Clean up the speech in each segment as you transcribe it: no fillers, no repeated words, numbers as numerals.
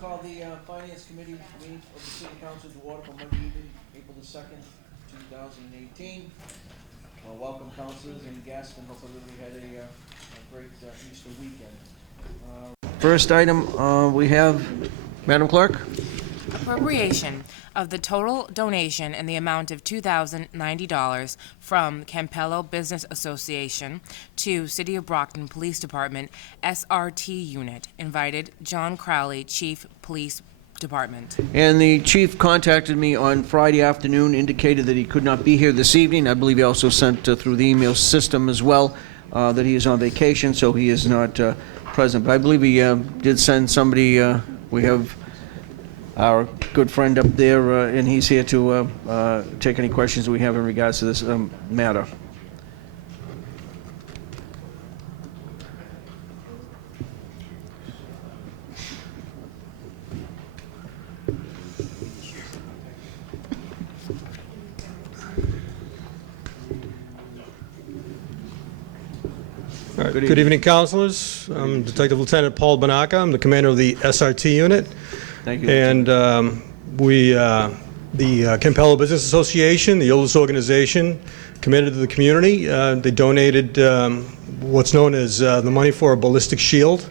call the Finance Committee meeting of the City Council to order for Monday evening, April the 2nd, 2018. Welcome, councilors and guests, and hope everybody had a great Easter weekend. First item we have, Madam Clerk. Appropriation of the total donation in the amount of $2,090 from Campello Business Association to City of Brockton Police Department SRT Unit. Invited, John Crowley, Chief Police Department. And the chief contacted me on Friday afternoon, indicated that he could not be here this evening. I believe he also sent through the email system as well that he is on vacation, so he is not present. But I believe he did send somebody. We have our good friend up there, and he's here to take any questions we have in regards to this matter. All right. Good evening, councilors. I'm Detective Lieutenant Paul Banaka. I'm the commander of the SRT unit. Thank you. And the Campello Business Association, the oldest organization committed to the community, they donated what's known as the money for a ballistic shield.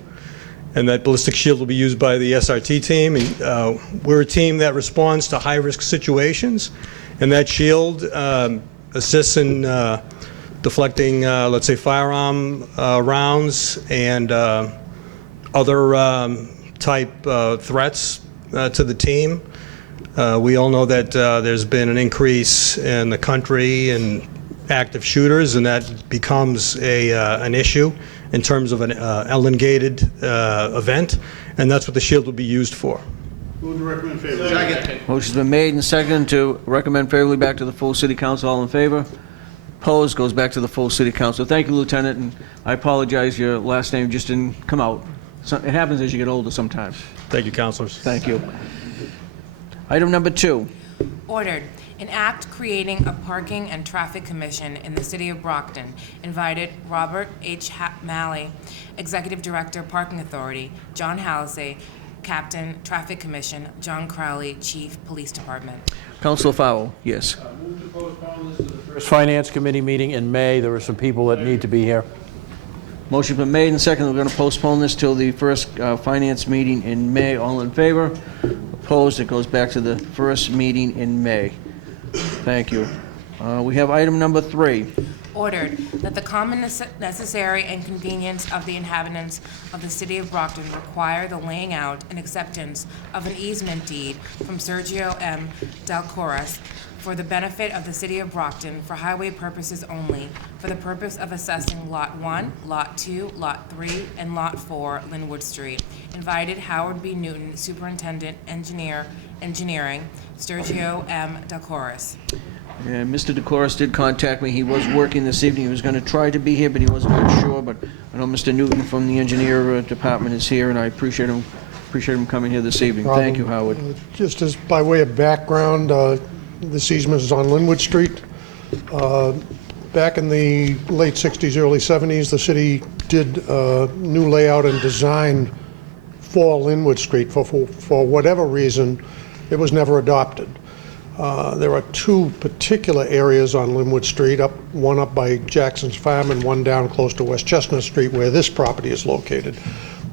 And that ballistic shield will be used by the SRT team. And, we're a team that responds to high-risk situations. And that shield assists in deflecting, let's say, firearm rounds and other type threats to the team. We all know that there's been an increase in the country in active shooters, and that becomes an issue in terms of an elongated event, and that's what the shield will be used for. Move to recommend favorably. Second. Motion's been made and seconded to recommend favorably back to the full City Council. All in favor? Opposed? Goes back to the full City Council. Thank you, Lieutenant, and I apologize, your last name just didn't come out. So it happens as you get older sometimes. Thank you, councilors. Thank you. Item number 2. Ordered, an act creating a parking and traffic commission in the City of Brockton. Invited, Robert H. Malley, Executive Director, Parking Authority, John Halsey, Captain, Traffic Commission, John Crowley, Chief Police Department. Councilor Fowle, yes. Move to postpone this to the first Finance Committee meeting in May. There are some people that need to be here. Motion's been made and seconded. We're going to postpone this till the first finance meeting in May. All in favor? Opposed? It goes back to the first meeting in May. Thank you. We have item number 3. Ordered that the common necessary and convenience of the inhabitants of the City of Brockton require the laying out and acceptance of an easement deed from Sergio M. Dalcoras for the benefit of the City of Brockton for highway purposes only, for the purpose of assessing Lot 1, Lot 2, Lot 3, and Lot 4, Linwood Street. Invited, Howard B. Newton, Superintendent, Engineering, Sergio M. Dalcoras. And Mr. DeCoris did contact me. He was working this evening. He was going to try to be here, but he wasn't quite sure. But I know Mr. Newton from the engineer department is here, and I appreciate him coming here this evening. Thank you, Howard. Just as by way of background, this easement is on Linwood Street. Back in the late 60s, early 70s, the city did new layout and design for Linwood Street. For whatever reason, it was never adopted. There are 2 particular areas on Linwood Street, one up by Jackson's Farm and one down close to West Chestnut Street where this property is located,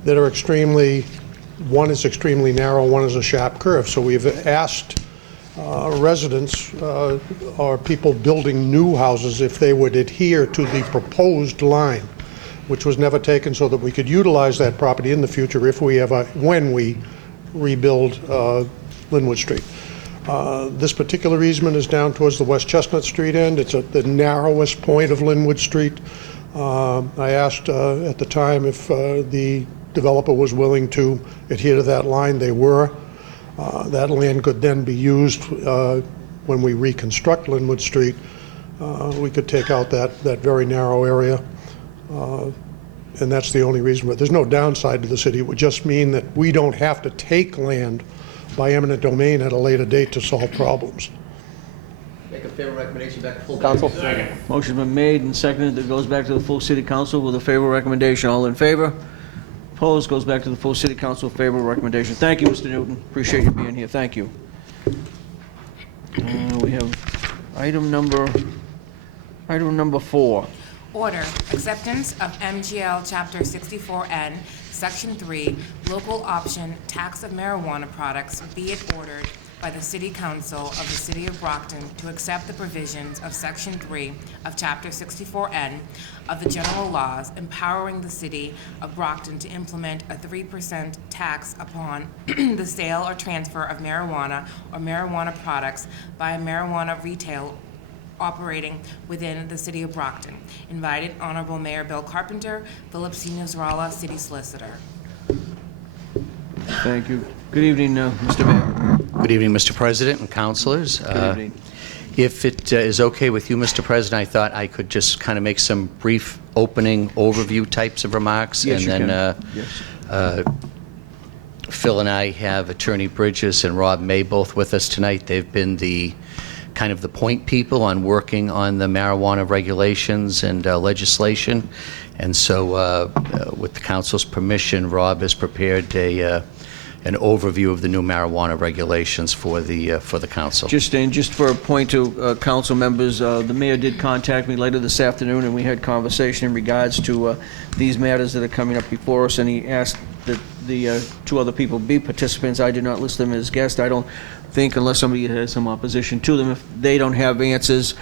that are one is extremely narrow, one is a sharp curve. So we've asked residents or people building new houses if they would adhere to the proposed line, which was never taken, so that we could utilize that property in the future when we rebuild Linwood Street. This particular easement is down towards the West Chestnut Street end. It's at the narrowest point of Linwood Street. I asked at the time if the developer was willing to adhere to that line. They were. That land could then be used when we reconstruct Linwood Street. We could take out that very narrow area. And that's the only reason. But there's no downside to the city. It would just mean that we don't have to take land by eminent domain at a later date to solve problems. Make a favorable recommendation back to full council. Second. Motion's been made and seconded. That goes back to the full City Council with a favorable recommendation. All in favor? Opposed, goes back to the full city council, favorable recommendation. Thank you, Mr. Newton. Appreciate you being here. Thank you. We have item number 4. Order, acceptance of MGL Chapter 64N, Section 3, Local Option Tax of Marijuana Products, be it ordered by the City Council of the City of Brockton to accept the provisions of Section 3 of Chapter 64N of the general laws empowering the City of Brockton to implement a 3% tax upon the sale or transfer of marijuana or marijuana products by a marijuana retail operating within the City of Brockton. Invited Honorable Mayor Bill Carpenter, Philip C. Nasrallah, City Solicitor. Thank you. Good evening, Mr. Mayor. Good evening, Mr. President and councilors. Good evening. If it is okay with you, Mr. President, I thought I could just kind of make some brief opening overview types of remarks. Yes, and you then can. Yes. Phil and I have Attorney Bridges and Rob May both with us tonight. They've been the kind of the point people on working on the marijuana regulations and legislation. And so with the council's permission, Rob has prepared an overview of the new marijuana regulations for the council. Just for a point to council members, the mayor did contact me later this afternoon, and we had conversation in regards to these matters that are coming up before us, and he asked that the 2 other people be participants. I did not list them as guests. I don't think, unless somebody has some opposition to them, if they don't have answers,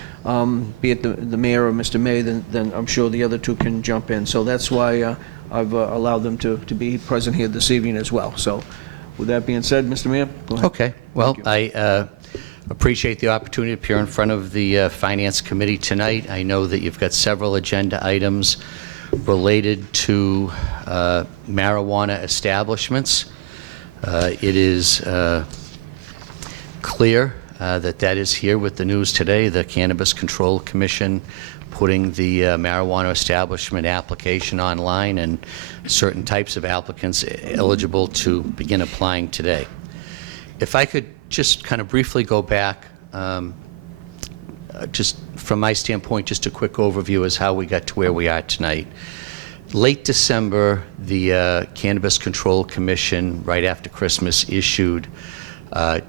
be it the mayor or Mr. May, then I'm sure the other 2 can jump in. So that's why I've allowed them to be present here this evening as well. So with that being said, Mr. Mayor, go ahead. Okay. Well, I appreciate the opportunity to appear in front of the Finance Committee tonight. I know that you've got several agenda items related to marijuana establishments. It is clear that is here with the news today. The Cannabis Control Commission putting the marijuana establishment application online, and certain types of applicants eligible to begin applying today. If I could just kind of briefly go back, just from my standpoint, just a quick overview as how we got to where we are tonight. Late December, the Cannabis Control Commission, right after Christmas, issued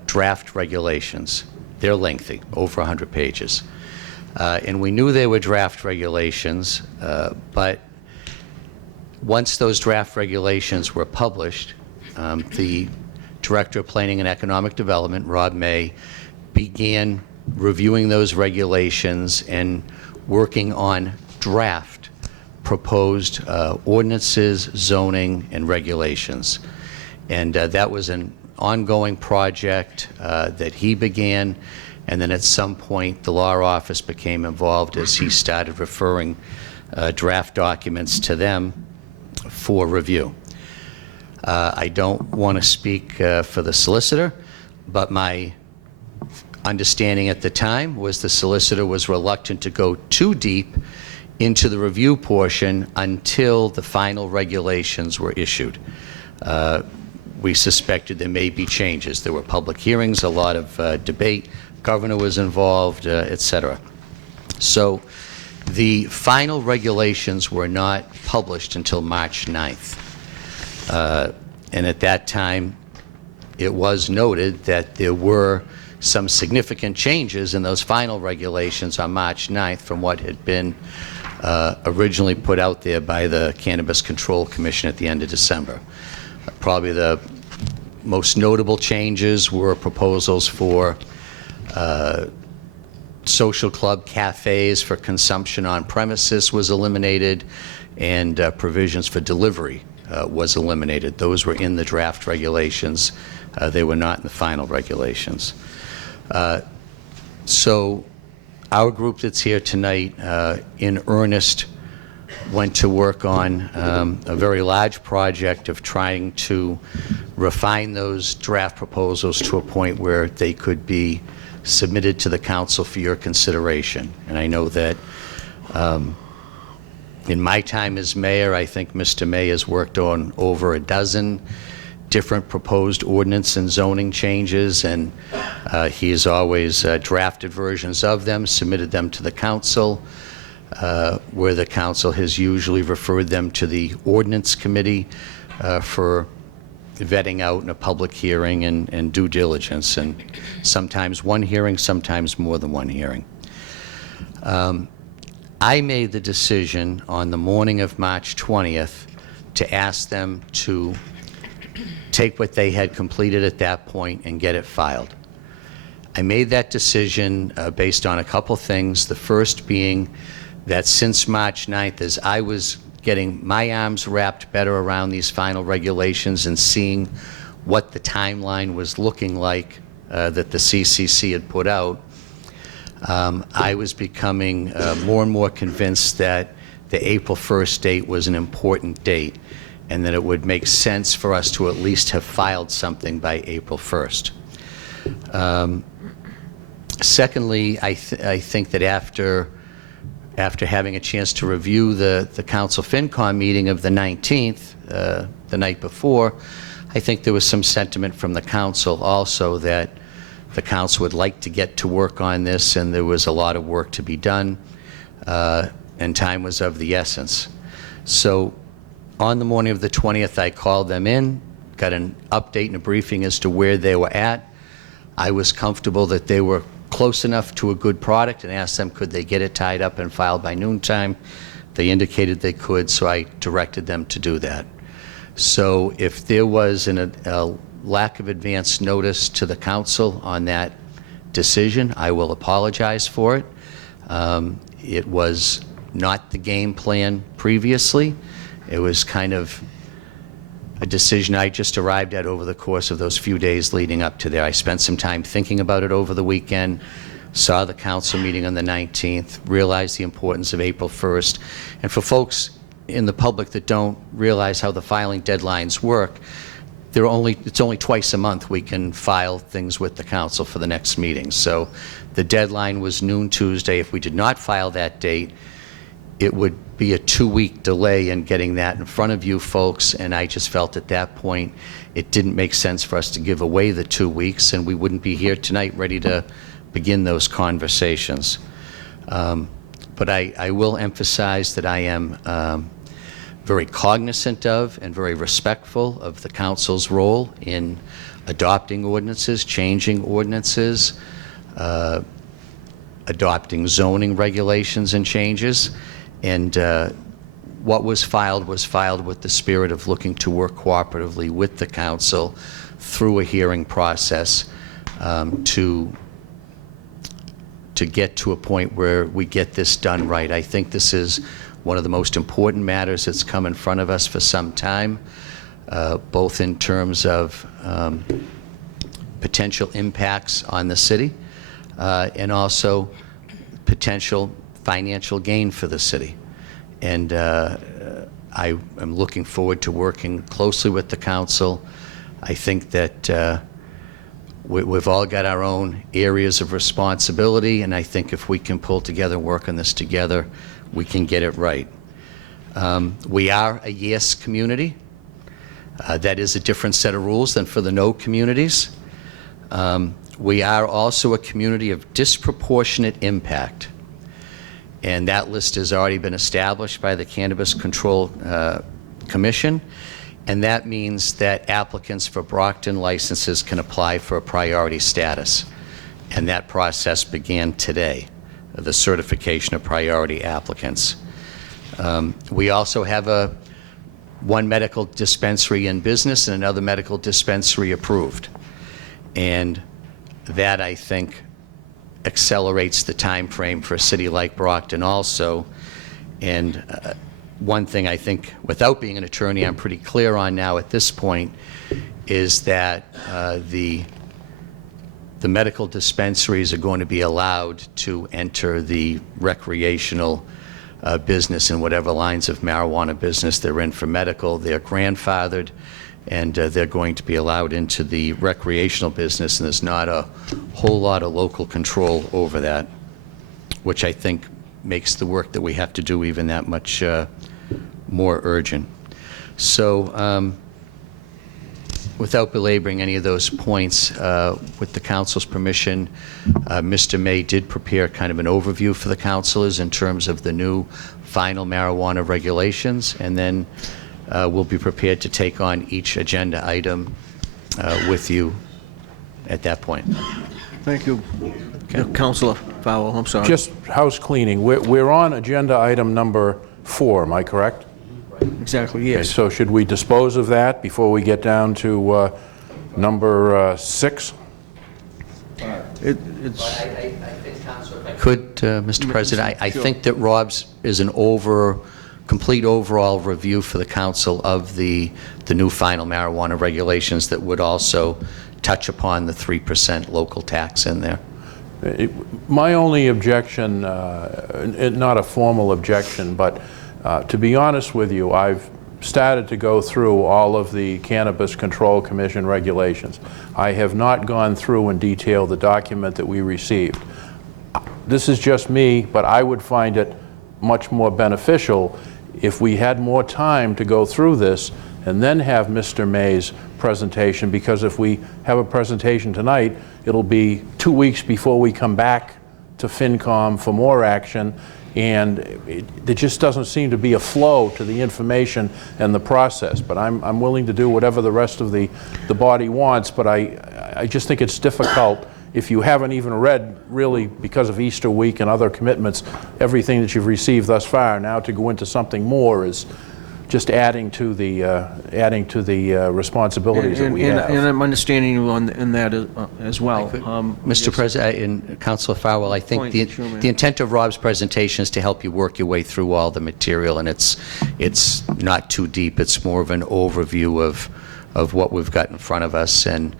draft regulations. They're lengthy, over 100 pages. And we knew they were draft regulations, but once those draft regulations were published, the Director of Planning and Economic Development, Rob May, began reviewing those regulations and working on draft proposed ordinances, zoning, and regulations. And that was an ongoing project that he began, and then at some point the law office became involved as he started referring draft documents to them for review. I don't want to speak for the solicitor, but my understanding at the time was the solicitor was reluctant to go too deep into the review portion until the final regulations were issued. We suspected there may be changes. There were public hearings, a lot of debate, governor was involved, et cetera. So the final regulations were not published until March 9th. And at that time, it was noted that there were some significant changes in those final regulations on March 9th from what had been originally put out there by the Cannabis Control Commission at the end of December. Probably the most notable changes were proposals for social club cafes for consumption on premises was eliminated, and provisions for delivery was eliminated. Those were in the draft regulations. They were not in the final regulations. So our group that's here tonight in earnest went to work on a very large project of trying to refine those draft proposals to a point where they could be submitted to the council for your consideration. And I know that in my time as mayor, I think Mr. May has worked on over a dozen different proposed ordinance and zoning changes, and he has always drafted versions of them, submitted them to the council, where the council has usually referred them to the ordinance committee for vetting out in a public hearing and due diligence, and sometimes one hearing, sometimes more than one hearing. I made the decision on the morning of March 20th to ask them to take what they had completed at that point and get it filed. I made that decision based on a couple things. The first being that since March 9th, as I was getting my arms wrapped better around these final regulations and seeing what the timeline was looking like that the CCC had put out, I was becoming more and more convinced that the April 1st date was an important date and that it would make sense for us to at least have filed something by April 1st. Secondly, I think that after having a chance to review the Council FinCom meeting of the 19th, the night before, I think there was some sentiment from the Council also that the Council would like to get to work on this, and there was a lot of work to be done, and time was of the essence. So on the morning of the 20th, I called them in, got an update and a briefing as to where they were at. I was comfortable that they were close enough to a good product and asked them could they get it tied up and filed by noontime. They indicated they could, so I directed them to do that. So if there was a lack of advance notice to the Council on that decision, I will apologize for it. It was not the game plan previously. It was kind of a decision I just arrived at over the course of those few days leading up to there. I spent some time thinking about it over the weekend, saw the Council meeting on the 19th, realized the importance of April 1st. And for folks in the public that don't realize how the filing deadlines work, it's only twice a month we can file things with the Council for the next meeting. So the deadline was noon Tuesday. If we did not file that date, it would be a 2-week delay in getting that in front of you folks, and I just felt at that point it didn't make sense for us to give away the 2 weeks, and we wouldn't be here tonight ready to begin those conversations. But I will emphasize that I am very cognizant of and very respectful of the Council's role in adopting ordinances, changing ordinances, adopting zoning regulations and changes. And what was filed with the spirit of looking to work cooperatively with the Council through a hearing process to get to a point where we get this done right. I think this is one of the most important matters that's come in front of us for some time, both in terms of potential impacts on the city and also potential financial gain for the city. And I am looking forward to working closely with the Council. I think that we've all got our own areas of responsibility, and I think if we can pull together and work on this together, we can get it right. We are a yes community. That is a different set of rules than for the no communities. We are also a community of disproportionate impact. And that list has already been established by the Cannabis Control Commission. And that means that applicants for Brockton licenses can apply for a priority status. And that process began today, the certification of priority applicants. We also have one medical dispensary in business and another medical dispensary approved. And that, I think, accelerates the time frame for a city like Brockton also. And one thing I think, without being an attorney, I'm pretty clear on now at this point, is that the medical dispensaries are going to be allowed to enter the recreational business in whatever lines of marijuana business they're in for medical. They're grandfathered, and they're going to be allowed into the recreational business, and there's not a whole lot of local control over that, which I think makes the work that we have to do even that much more urgent. So without belaboring any of those points, with the Council's permission, Mr. May did prepare kind of an overview for the councilors in terms of the new final marijuana regulations, and then we'll be prepared to take on each agenda item with you at that point. Thank you. Councilor Fowle, I'm sorry. Just house cleaning. We're on agenda item number 4, am I correct? Exactly, yes. So should we dispose of that before we get down to number 6? It's, Could, Mr. President, I think that Rob's is an complete overall review for the council of the new final marijuana regulations that would also touch upon the 3% local tax in there. My only objection, not a formal objection, but to be honest with you, I've started to go through all of the Cannabis Control Commission regulations. I have not gone through in detail the document that we received. This is just me, but I would find it much more beneficial if we had more time to go through this and then have Mr. May's presentation, because if we have a presentation tonight, it'll be 2 weeks before we come back to FinCom for more action, and there just doesn't seem to be a flow to the information and the process. But I'm willing to do whatever the rest of the body wants, but I just think it's difficult if you haven't even read, really, because of Easter week and other commitments, everything that you've received thus far. Now to go into something more is just adding to the responsibilities that we have. and I'm understanding you in that as well. Mr. President, and Councilor Farwell, I think the intent of Rob's presentation is to help you work your way through all the material, and it's not too deep. It's more of an overview of what we've got in front of us, and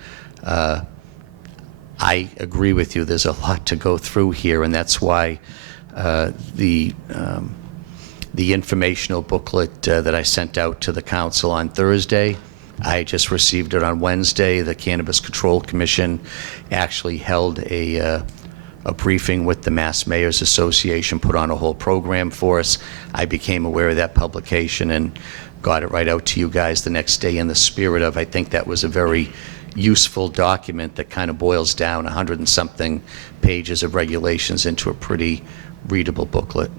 I agree with you. There's a lot to go through here, and that's why the informational booklet that I sent out to the council on Thursday, I just received it on Wednesday. The Cannabis Control Commission actually held a briefing with the Mass Mayors Association, put on a whole program for us. I became aware of that publication and got it right out to you guys the next day in the spirit of, I think that was a very useful document that kind of boils down 100 and something pages of regulations into a pretty readable booklet.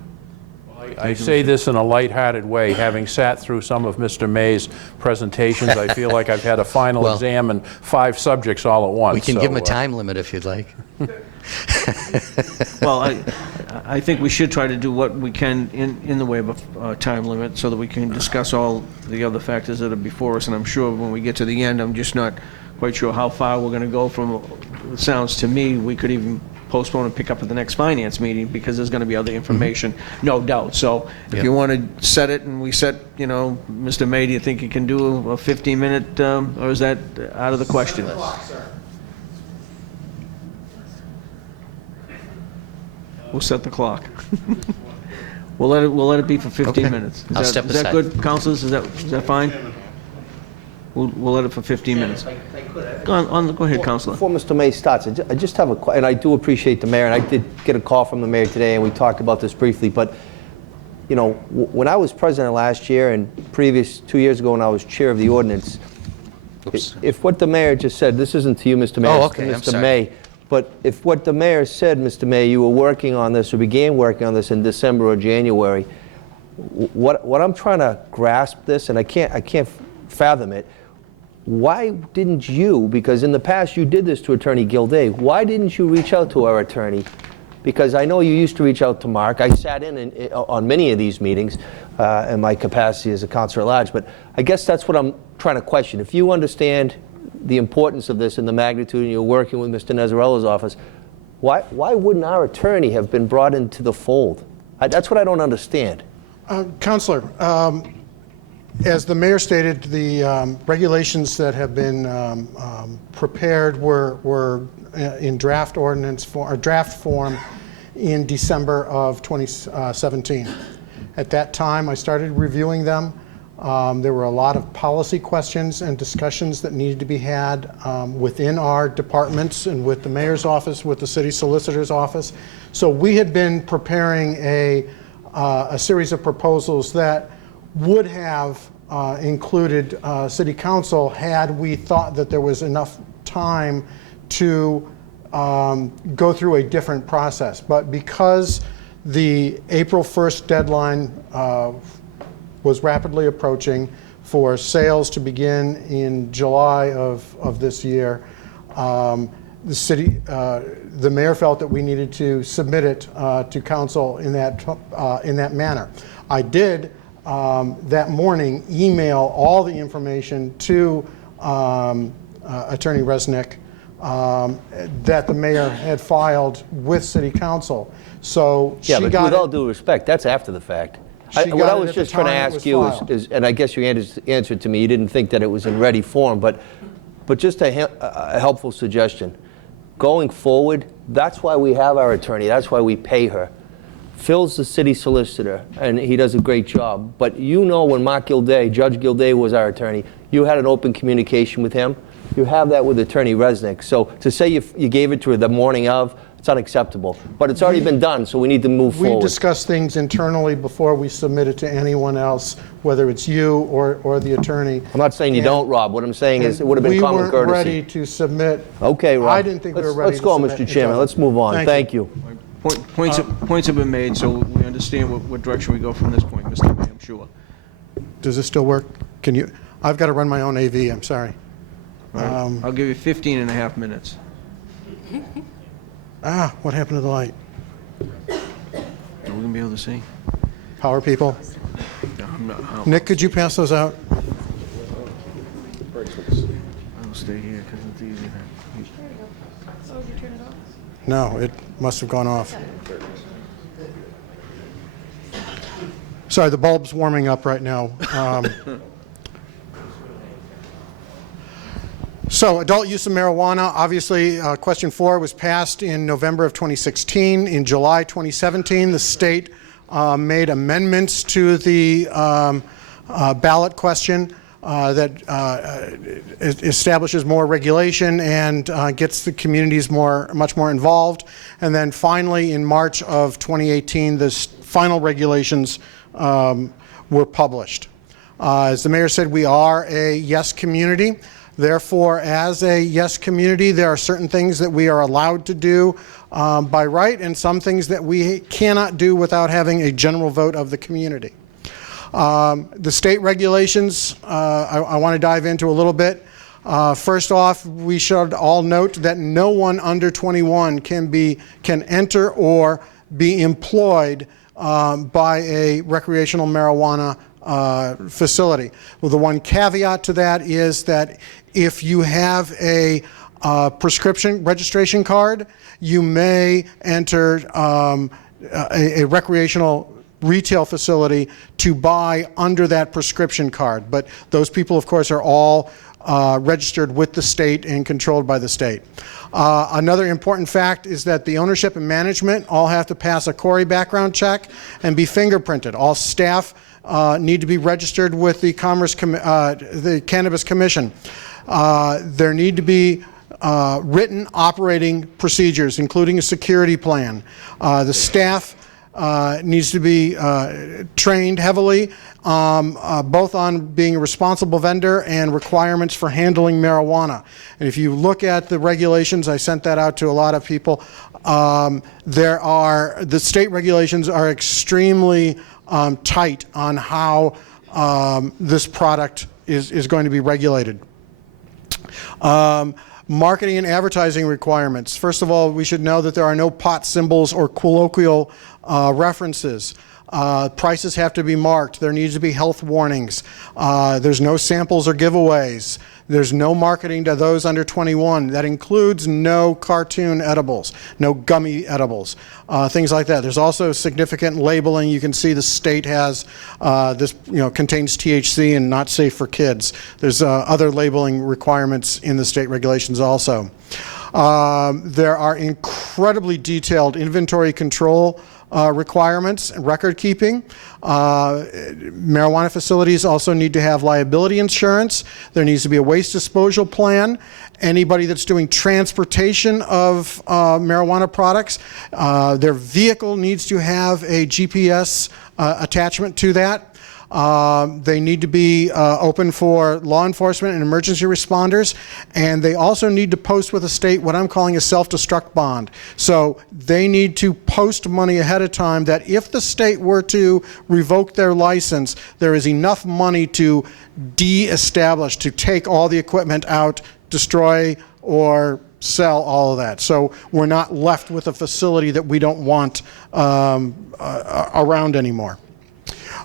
I say this in a lighthearted way. Having sat through some of Mr. May's presentations, I feel like I've had a final exam and 5 subjects all at once. We can give him a time limit if you'd like. Well, I think we should try to do what we can in the way of a time limit so that we can discuss all the other factors that are before us. And I'm sure when we get to the end, I'm just not quite sure how far we're going to go from, it sounds to me, we could even postpone and pick up at the next finance meeting because there's going to be other information, no doubt. So if you want to set it and we set, you know, Mr. May, do you think you can do a 15-minute, or is that out of the question? We'll set the clock. We'll let it be for 15 minutes. I'll step Is that aside. good, councilors? Is that fine? We'll let it for 15 minutes. Go ahead, Councilor. Before Mr. May starts, I just have and I do appreciate the mayor, and I did get a call from the mayor today, and we talked about this briefly, but, you know, when I was president last year and previous 2 years ago when I was chair of the ordinance, if what the mayor just said, this isn't to you, Mr. Mayor, Oh, it's to okay, I'm Mr. sorry. May, but if what the mayor said, Mr. May, you were working on this or began working on this in December or January, what I'm trying to grasp this, and I can't fathom it, why didn't you, because in the past you did this to Attorney Gilday, why didn't you reach out to our attorney? Because I know you used to reach out to Mark. I sat in on many of these meetings in my capacity as a counselor at large, but I guess that's what I'm trying to question. If you understand the importance of this and the magnitude and you're working with Mr. Nezzarella's office, why wouldn't our attorney have been brought into the fold? That's what I don't understand. Counselor, as the mayor stated, the regulations that have been prepared were in draft ordinance or draft form in December of 2017. At that time, I started reviewing them. There were a lot of policy questions and discussions that needed to be had within our departments and with the mayor's office, with the city solicitor's office. So we had been preparing a series of proposals that would have included city council had we thought that there was enough time to go through a different process. But because the April 1st deadline was rapidly approaching for sales to begin in July of this year. The mayor felt that we needed to submit it to council in that manner. I did that morning email all the information to Attorney Resnick that the mayor had filed with City Council. So Yeah, she but got with all it. due respect, that's after the fact. She What got I it was at the just trying to time it ask was you filed. is, and I guess you answered to me, you didn't think that it was in ready form, but just a helpful suggestion. Going forward, that's why we have our attorney, that's why we pay her. Phil's the city solicitor, and he does a great job. But you know when Mark Gilday, Judge Gilday was our attorney, you had an open communication with him. You have that with Attorney Resnick. So to say you gave it to her the morning of, it's unacceptable. But it's already been done, so we need to move We forward. discuss things internally before we submit it to anyone else, whether it's you or the attorney. I'm not saying you don't, Rob. What I'm saying is it would have been common We weren't ready courtesy. to submit. Okay, Rob. I didn't think we were ready to submit. Let's go, Mr. Chairman. until- Let's move on. Thank you. Points have been made, so we understand what direction we go from this point, Mr. May, I'm sure. Does this still work? Can you, I've got to run my own AV, I'm sorry. All right. I'll give you 15 and a half minutes. What happened to the light? Are we going to be able to see? Power people? No, I'm not. Nick, could you pass those out? I'll stay here because it's easier. No, it must have gone off. Sorry, the bulb's warming up right now. So, adult use of marijuana, obviously, question 4 was passed in November of 2016. In July 2017, the state made amendments to the ballot question that establishes more regulation and gets the communities much more involved. And then finally, in March of 2018, the final regulations were published. As the mayor said, we are a yes community. Therefore, as a yes community, there are certain things that we are allowed to do by right and some things that we cannot do without having a general vote of the community. The state regulations, I want to dive into a little bit. First off, we should all note that no one under 21 can enter or be employed by a recreational marijuana facility. Well, the one caveat to that is that if you have a prescription registration card, you may enter a recreational retail facility to buy under that prescription card. But those people, of course, are all registered with the state and controlled by the state. Another important fact is that the ownership and management all have to pass a Corey background check and be fingerprinted. All staff need to be registered with the the Cannabis Commission. There need to be written operating procedures, including a security plan. The staff needs to be trained heavily, both on being a responsible vendor and requirements for handling marijuana. And if you look at the regulations, I sent that out to a lot of people, the state regulations are extremely tight on how this product is going to be regulated. Marketing and advertising requirements. First of all, we should know that there are no pot symbols or colloquial references. Prices have to be marked. There needs to be health warnings. There's no samples or giveaways. There's no marketing to those under 21. That includes no cartoon edibles, no gummy edibles, things like that. There's also significant labeling. You can see the state has this, contains THC and not safe for kids. There's other labeling requirements in the state regulations also. There are incredibly detailed inventory control requirements and record keeping. Marijuana facilities also need to have liability insurance. There needs to be a waste disposal plan. Anybody that's doing transportation of marijuana products, their vehicle needs to have a GPS attachment to that. They need to be open for law enforcement and emergency responders, and they also need to post with the state what I'm calling a self-destruct bond. So they need to post money ahead of time that if the state were to revoke their license, there is enough money to de-establish, to take all the equipment out, destroy or sell all of that. So we're not left with a facility that we don't want around anymore.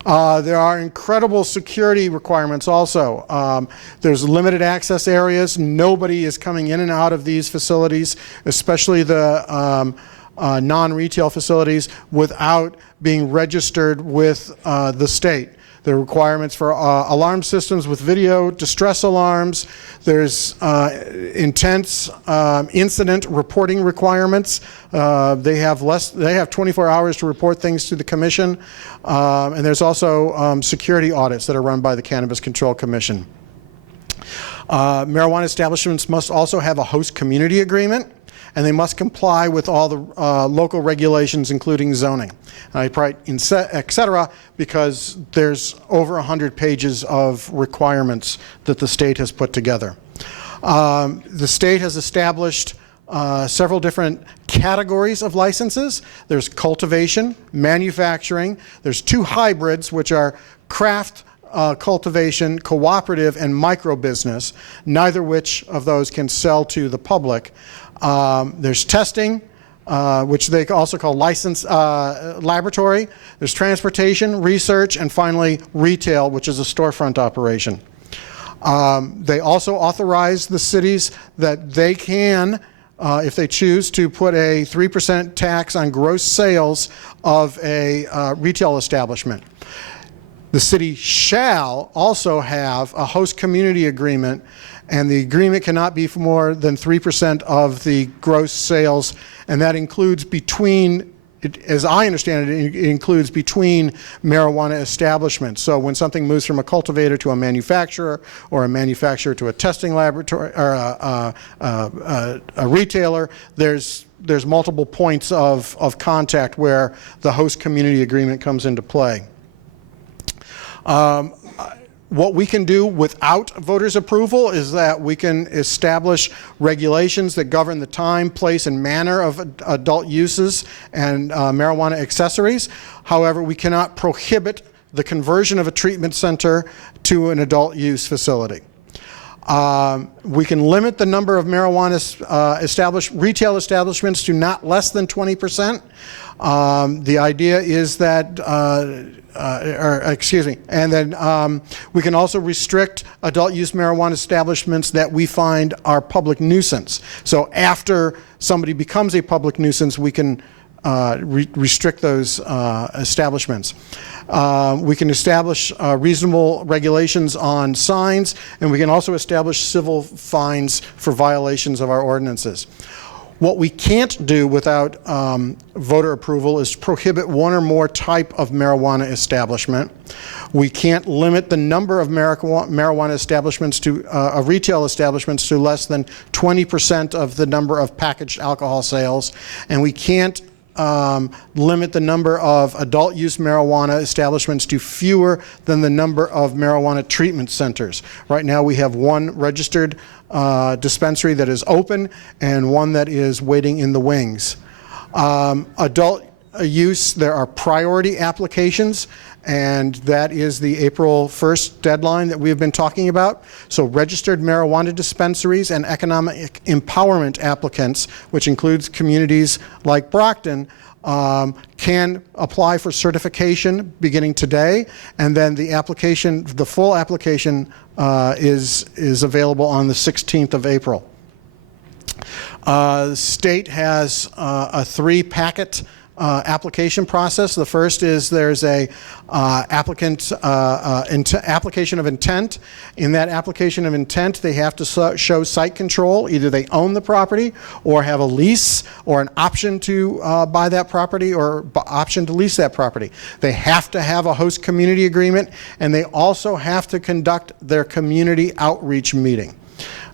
There are incredible security requirements also. There's limited access areas. Nobody is coming in and out of these facilities, especially the non-retail facilities, without being registered with the state. There are requirements for alarm systems with video, distress alarms. There's intense incident reporting requirements. They have 24 hours to report things to the commission. And there's also security audits that are run by the Cannabis Control Commission. Marijuana establishments must also have a host community agreement, and they must comply with all the local regulations, including zoning. And I write et cetera because there's over 100 pages of requirements that the state has put together. The state has established several different categories of licenses. There's cultivation, manufacturing. There's 2 hybrids, which are craft cultivation, cooperative, and micro business, neither which of those can sell to the public. There's testing, which they also call licensed laboratory. There's transportation, research, and finally retail, which is a storefront operation. They also authorize the cities that they can, if they choose, to put a 3% tax on gross sales of a retail establishment. The city shall also have a host community agreement, and the agreement cannot be for more than 3% of the gross sales, and that includes between, as I understand it, it includes between marijuana establishments. So when something moves from a cultivator to a manufacturer, or a manufacturer to a testing laboratory, or a retailer, there's multiple points of contact where the host community agreement comes into play. What we can do without voters' approval is that we can establish regulations that govern the time, place, and manner of adult uses and marijuana accessories. However, we cannot prohibit the conversion of a treatment center to an adult use facility. We can limit the number of marijuana retail establishments to not less than 20%. The idea is that and then we can also restrict adult use marijuana establishments that we find are public nuisance. So after somebody becomes a public nuisance, we can restrict those establishments. We can establish reasonable regulations on signs, and we can also establish civil fines for violations of our ordinances. What we can't do without voter approval is prohibit one or more type of marijuana establishment. We can't limit the number of marijuana establishments to retail establishments to less than 20% of the number of packaged alcohol sales, and we can't limit the number of adult use marijuana establishments to fewer than the number of marijuana treatment centers. Right now we have one registered dispensary that is open and one that is waiting in the wings. Adult use, there are priority applications, and that is the April 1st deadline that we have been talking about. So registered marijuana dispensaries and economic empowerment applicants, which includes communities like Brockton, can apply for certification beginning today, and then the application, the full application is available on the 16th of April. The state has a 3-packet application process. The first is there's a application of intent. In that application of intent, they have to show site control. Either they own the property or have a lease or an option to buy that property or option to lease that property. They have to have a host community agreement, and they also have to conduct their community outreach meeting.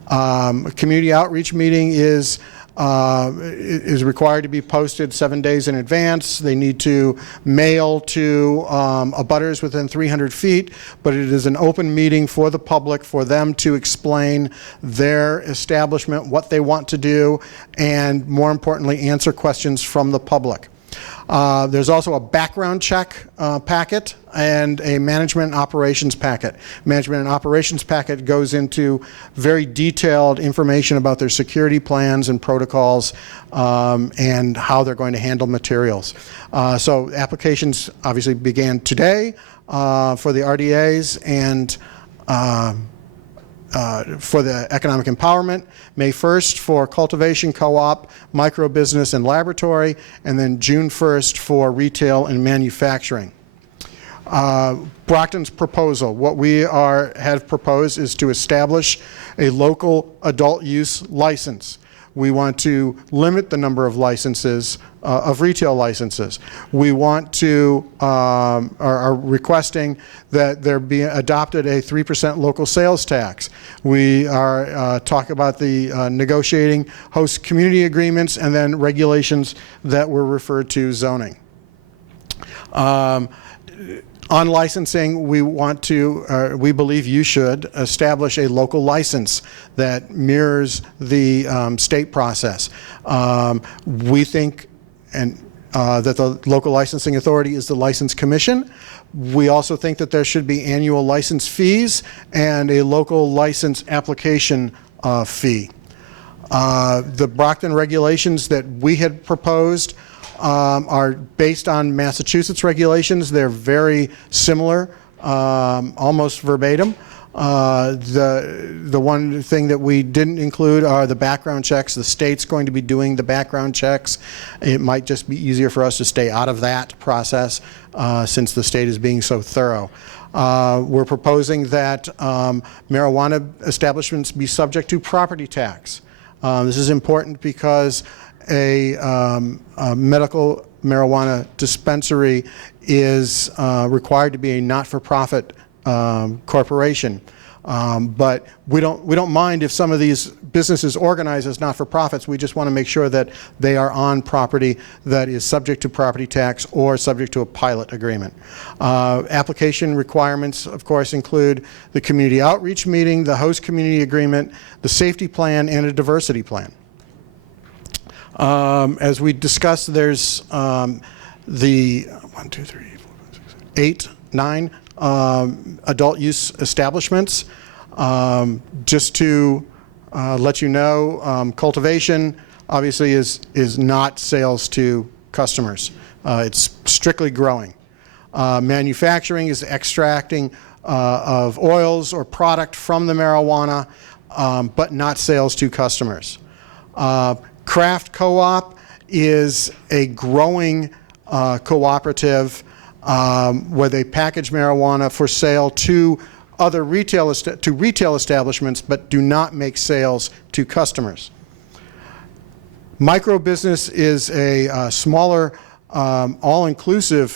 A community outreach meeting is is required to be posted 7 days in advance. They need to mail to abutters within 300 feet, but it is an open meeting for the public for them to explain their establishment, what they want to do, and more importantly, answer questions from the public. There's also a background check packet and a management and operations packet. Management and operations packet goes into very detailed information about their security plans and protocols and how they're going to handle materials. So applications obviously began today for the RDAs and for the economic empowerment, May 1st for cultivation, co-op, micro-business, and laboratory, and then June 1st for retail and manufacturing. Brockton's proposal, what we have proposed is to establish a local adult use license. We want to limit the number of licenses, of retail licenses. We want to, are requesting that there be adopted a 3% local sales tax. We are talking about the negotiating host community agreements and then regulations that were referred to zoning. On licensing, we want to, we believe you should establish a local license that mirrors the state process. We think that the local licensing authority is the License Commission. We also think that there should be annual license fees and a local license application fee. The Brockton regulations that we had proposed are based on Massachusetts regulations. They're very similar, almost verbatim. The one thing that we didn't include are the background checks. The state's going to be doing the background checks. It might just be easier for us to stay out of that process since the state is being so thorough. We're proposing that marijuana establishments be subject to property tax. This is important because a medical marijuana dispensary is required to be a not-for-profit corporation. But we don't mind if some of these businesses organize as not-for-profits. We just want to make sure that they are on property that is subject to property tax or subject to a pilot agreement. Application requirements, of course, include the community outreach meeting, the host community agreement, the safety plan, and a diversity plan. As we discussed, there's the 9 adult use establishments. Just to let you know, cultivation obviously is not sales to customers. It's strictly growing. Manufacturing is extracting of oils or product from the marijuana, but not sales to customers. Craft co-op is a growing cooperative where they package marijuana for sale to other retail establishments, but do not make sales to customers. Micro business is a smaller, all-inclusive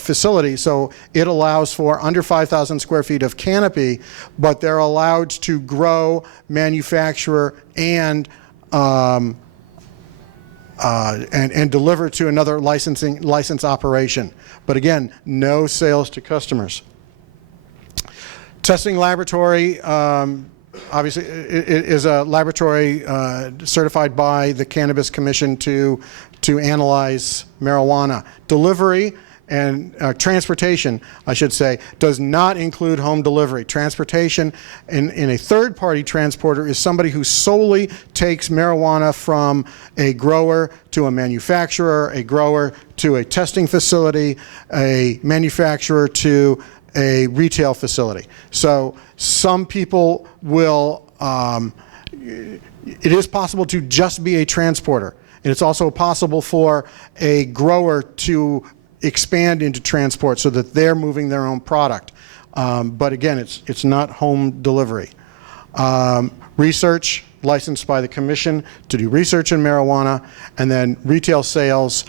facility, so it allows for under 5,000 square feet of canopy, but they're allowed to grow, manufacture, and deliver to another license operation. But again, no sales to customers. Testing laboratory, obviously, it is a laboratory certified by the Cannabis Commission to analyze marijuana. Delivery and transportation, I should say, does not include home delivery. Transportation in a third-party transporter is somebody who solely takes marijuana from a grower to a manufacturer, a grower to a testing facility, a manufacturer to a retail facility. So some people will, it is possible to just be a transporter. And it's also possible for a grower to expand into transport so that they're moving their own product. But again, it's not home delivery. Research, licensed by the commission to do research in marijuana, and then retail sales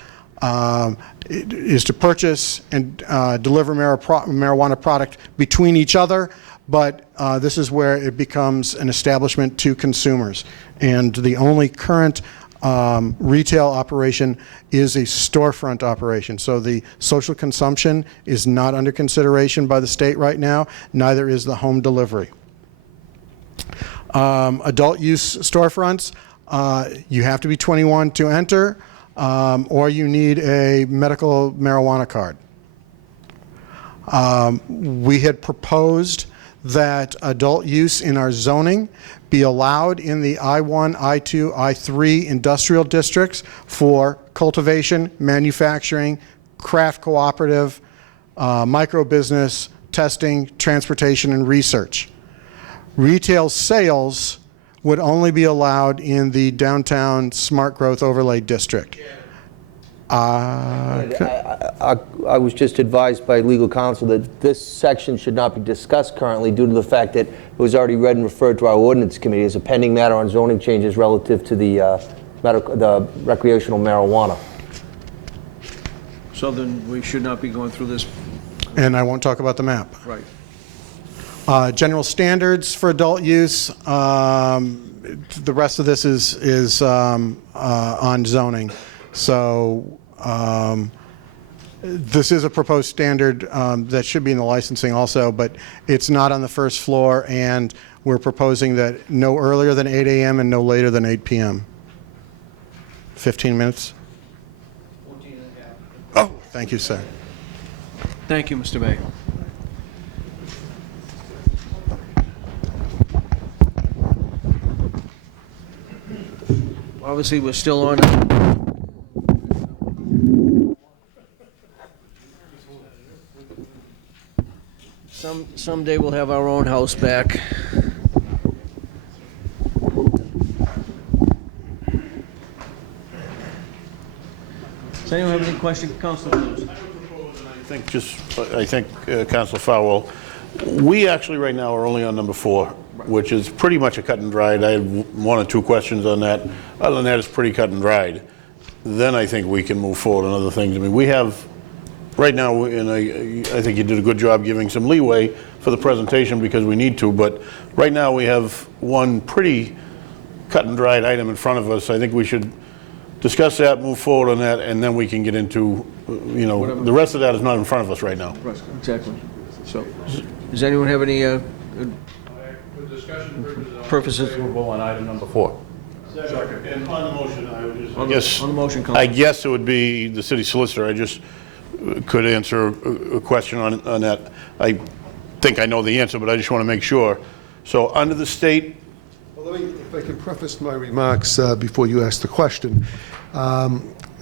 is to purchase and deliver marijuana product between each other, but this is where it becomes an establishment to consumers. And the only current retail operation is a storefront operation. So the social consumption is not under consideration by the state right now, neither is the home delivery. Adult use storefronts, you have to be 21 to enter, or you need a medical marijuana card. We had proposed that adult use in our zoning be allowed in the I-1, I-2, I-3 industrial districts for cultivation, manufacturing, craft cooperative, micro-business, testing, transportation, and research. Retail sales would only be allowed in the downtown smart growth overlay district. I was just advised by legal counsel that this section should not be discussed currently due to the fact that it was already read and referred to our ordinance committee as a pending matter on zoning changes relative to the recreational marijuana. So then we should not be going through this. And I won't talk about the map. Right. General standards for adult use. The rest of this is on zoning. So this is a proposed standard that should be in the licensing also, but it's not on the first floor, and we're proposing that no earlier than 8 a.m. and no later than 8 p.m. 15 minutes? 14 and a half. Oh, thank you, sir. Thank you, Mr. May. Obviously, we're still on. Someday we'll have our own house back. Does anyone have any questions, Councilor Lewis? I think, Councilor Farwell, we actually right now are only on number 4, which is pretty much a cut and dried. I have 1 or 2 questions on that. Other than that, it's pretty cut and dried. Then I think we can move forward on other things. I mean, we have, right now, and I think you did a good job giving some leeway for the presentation because we need to, but right now we have one pretty cut and dried item in front of us. I think we should discuss that, move forward on that, and then we can get into, Whatever. the rest of that is not in front of us right now. Right, exactly. So, does anyone have any purposes? Favorable on item number 4. And on the motion, I would just, On the motion, I Councilor. guess it would be the city solicitor. I just could answer a question on that. I think I know the answer, but I just want to make sure. So under the state, Well, if I can preface my remarks before you ask the question.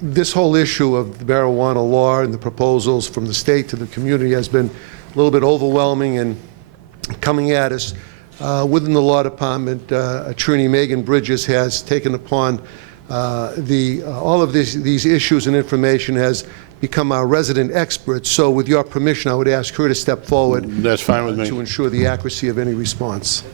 This whole issue of the marijuana law and the proposals from the state to the community has been a little bit overwhelming and coming at us. Within the law department, Attorney Megan Bridges has taken upon all of these issues and information, has become our resident expert. So with your permission, I would ask her to step forward. That's fine with me. To ensure the accuracy of any response.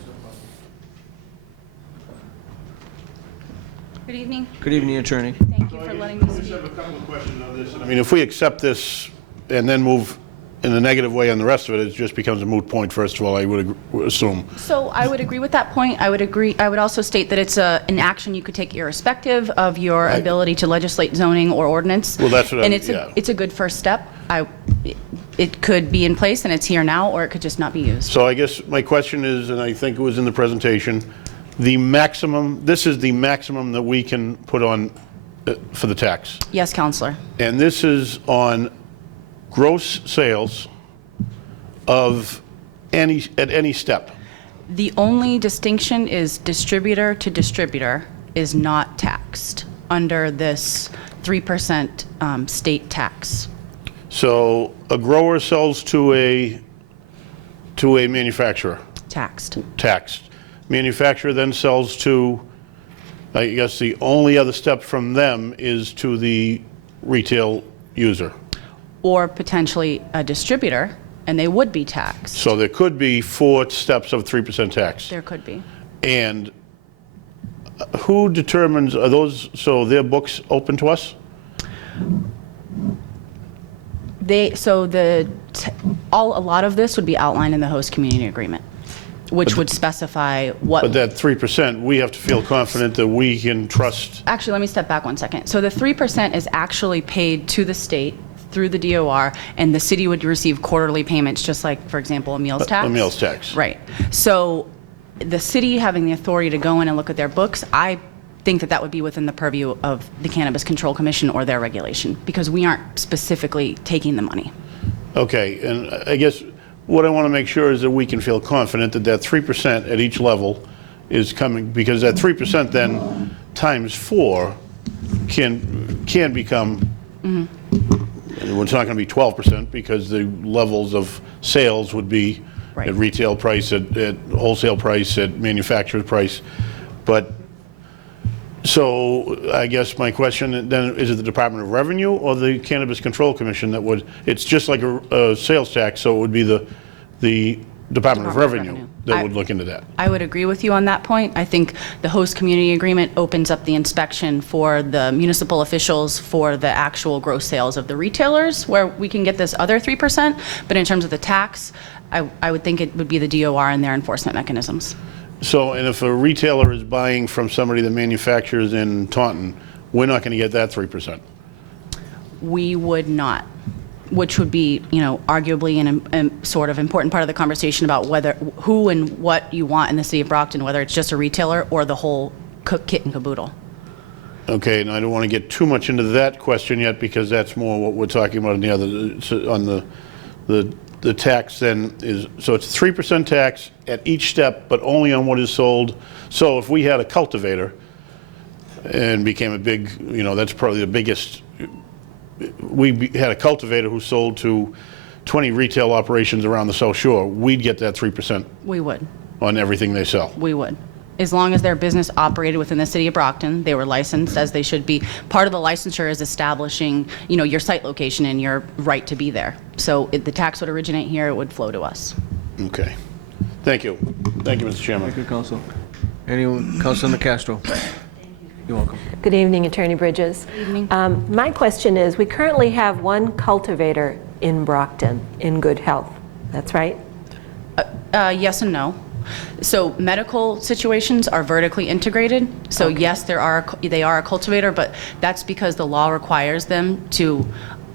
Good evening. Good evening, Attorney. Thank you for letting me I just speak. have a couple of questions on this. I mean, if we accept this and then move in a negative way on the rest of it, it just becomes a moot point, first of all, I would assume. So I would agree with that point. I would agree. I would also state that it's an action you could take irrespective of your ability to legislate zoning or ordinance. Well, that's what and yeah. it's a good first step. It could be in place and it's here now, or it could just not be used. So I guess my question is, and I think it was in the presentation, the maximum, this is the maximum that we can put on for the tax. Yes, Counselor. And this is on gross sales of at any step. The only distinction is distributor to distributor is not taxed under this 3% state tax. So a grower sells to a manufacturer, Taxed. taxed. Manufacturer then sells to, I guess the only other step from them is to the retail user. Or potentially a distributor, and they would be taxed. So there could be 4 steps of 3% tax. There could be. And who determines, are those, so their books open to us? A lot of this would be outlined in the host community agreement. which would specify what. But that 3%, we have to feel confident that we can trust. Actually, let me step back one second. So the 3% is actually paid to the state through the DOR, and the city would receive quarterly payments, just like, for example, a meals tax. A meals tax. Right. So the city having the authority to go in and look at their books, I think that that would be within the purview of the Cannabis Control Commission or their regulation, because we aren't specifically taking the money. Okay, and I guess what I want to make sure is that we can feel confident that that 3% at each level is coming, because that 3% then times 4 can become, well, it's not going to be 12% because the levels of sales would be Right. at retail price, at wholesale price, at manufacturer price. But, so I guess my question then, is it the Department of Revenue or the Cannabis Control Commission that would, it's just like a sales tax, so it would be the Department of Revenue that would look into that? I would agree with you on that point. I think the host community agreement opens up the inspection for the municipal officials for the actual gross sales of the retailers, where we can get this other 3%. But in terms of the tax, I would think it would be the DOR and their enforcement mechanisms. So, and if a retailer is buying from somebody that manufactures in Taunton, we're not going to get that 3%? We would not, which would be, arguably an sort of important part of the conversation about whether, who and what you want in the city of Brockton, whether it's just a retailer or the whole kit and caboodle. Okay, and I don't want to get too much into that question yet, because that's more what we're talking about in the other, on the tax then is, so it's 3% tax at each step, but only on what is sold. So if we had a cultivator and became a big, that's probably the biggest, had a cultivator who sold to 20 retail operations around the South Shore, we'd get that 3% We would. on everything they sell. We would. As long as their business operated within the city of Brockton, they were licensed as they should be. Part of the licensure is establishing, your site location and your right to be there. So if the tax would originate here, it would flow to us. Okay. Thank you. Thank you, Mr. Chairman. Thank you, Council. Anyone, Councilor Castro? You're welcome. Good evening, Attorney Bridges. Good evening. My question is, we currently have one cultivator in Brockton in good health. That's right? Yes and no. So medical situations are vertically integrated. So yes, they are a cultivator, but that's because the law requires them to,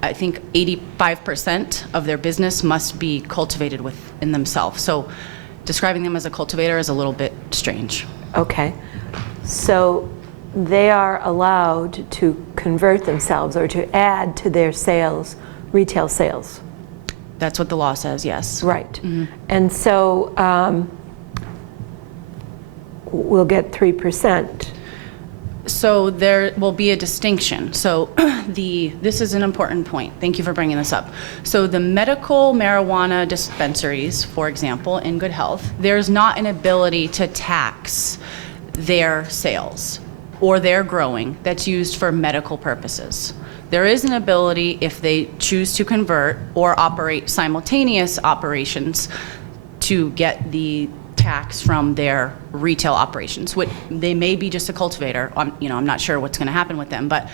I think 85% of their business must be cultivated within themselves. So describing them as a cultivator is a little bit strange. Okay. So they are allowed to convert themselves or to add to their sales, retail sales. That's what the law says, yes. Right. Mm-hmm. And so we'll get 3%. So there will be a distinction. So this is an important point. Thank you for bringing this up. So the medical marijuana dispensaries, for example, in good health, there's not an ability to tax their sales or their growing that's used for medical purposes. There is an ability, if they choose to convert or operate simultaneous operations, to get the tax from their retail operations. They may be just a cultivator. I'm not sure what's going to happen with them, but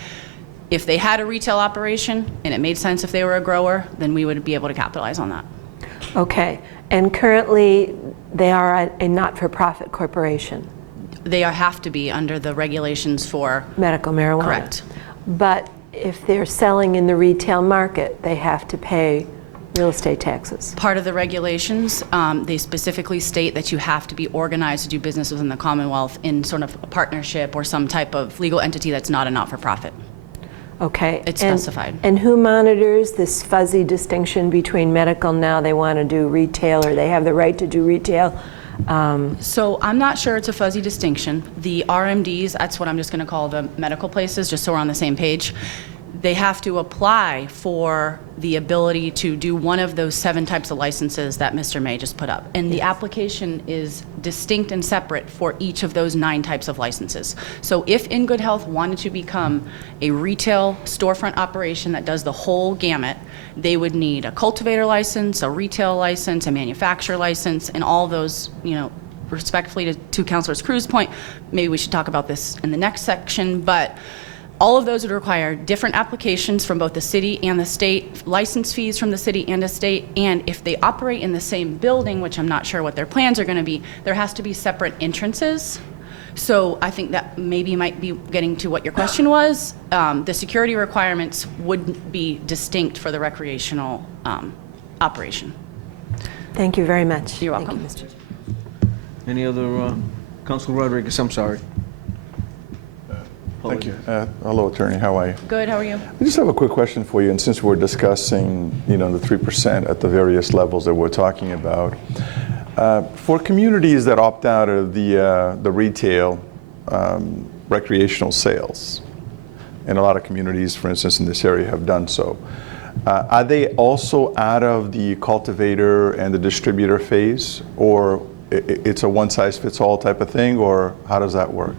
if they had a retail operation and it made sense if they were a grower, then we would be able to capitalize on that. Okay. And currently, they are a not-for-profit corporation. They have to be under the regulations for medical marijuana. Correct. But if they're selling in the retail market, they have to pay real estate taxes. Part of the regulations, they specifically state that you have to be organized to do business within the Commonwealth in sort of a partnership or some type of legal entity that's not a not-for-profit. Okay. It's specified. And who monitors this fuzzy distinction between medical, now they want to do retail, or they have the right to do retail? So I'm not sure it's a fuzzy distinction. The RMDs, that's what I'm just going to call the medical places, just so we're on the same page. They have to apply for the ability to do one of those 7 types of licenses that Mr. May just put up. And the application is distinct and separate for each of those 9 types of licenses. So if In Good Health wanted to become a retail storefront operation that does the whole gamut, they would need a cultivator license, a retail license, a manufacturer license, and all those, respectfully to Councilor Cruz's point, maybe we should talk about this in the next section, but All of those would require different applications from both the city and the state, license fees from the city and the state, and if they operate in the same building, which I'm not sure what their plans are going to be, there has to be separate entrances. So I think that maybe might be getting to what your question was. The security requirements would be distinct for the recreational operation. Thank you very much. You're welcome. Thank you, Mr. Any other, Councilor Rodriguez, I'm sorry. Thank you. Hello, Attorney. How are you? Good, how are you? I just have a quick question for you, and since we're discussing, the 3% at the various levels that we're talking about, for communities that opt out of the retail recreational sales, and a lot of communities, for instance, in this area have done so, are they also out of the cultivator and the distributor phase, or it's a one-size-fits-all type of thing, or how does that work?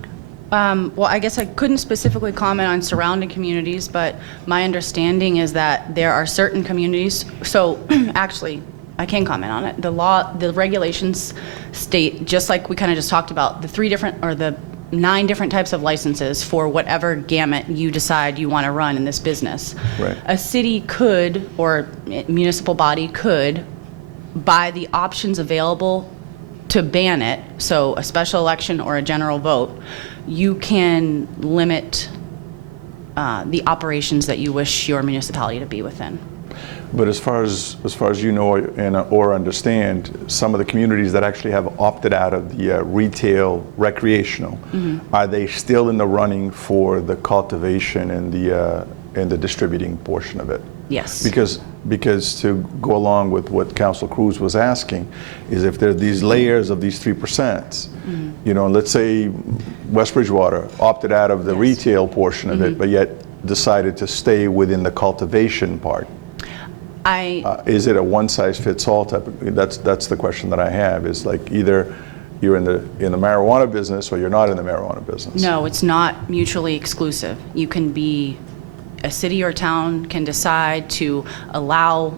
Well, I guess I couldn't specifically comment on surrounding communities, but my understanding is that there are certain communities, so actually, I can comment on it. The regulations state, just like we kind of just talked about, the 9 different types of licenses for whatever gamut you decide you want to run in this business. Right. A city could, or a municipal body could, by the options available to ban it, so a special election or a general vote, you can limit the operations that you wish your municipality to be within. But as far as you know or understand, some of the communities that actually have opted out of the retail recreational, are they still in the running for the cultivation and the distributing portion of it? Yes. Because to go along with what Council Cruz was asking, is if there are these layers of these 3%, let's say West Bridgewater opted out of the retail portion of it, but yet decided to stay within the cultivation part. Is it a one-size-fits-all type of, that's the question that I have, is like either you're in the marijuana business or you're not in the marijuana business. No, it's not mutually exclusive. You can be, a city or town can decide to allow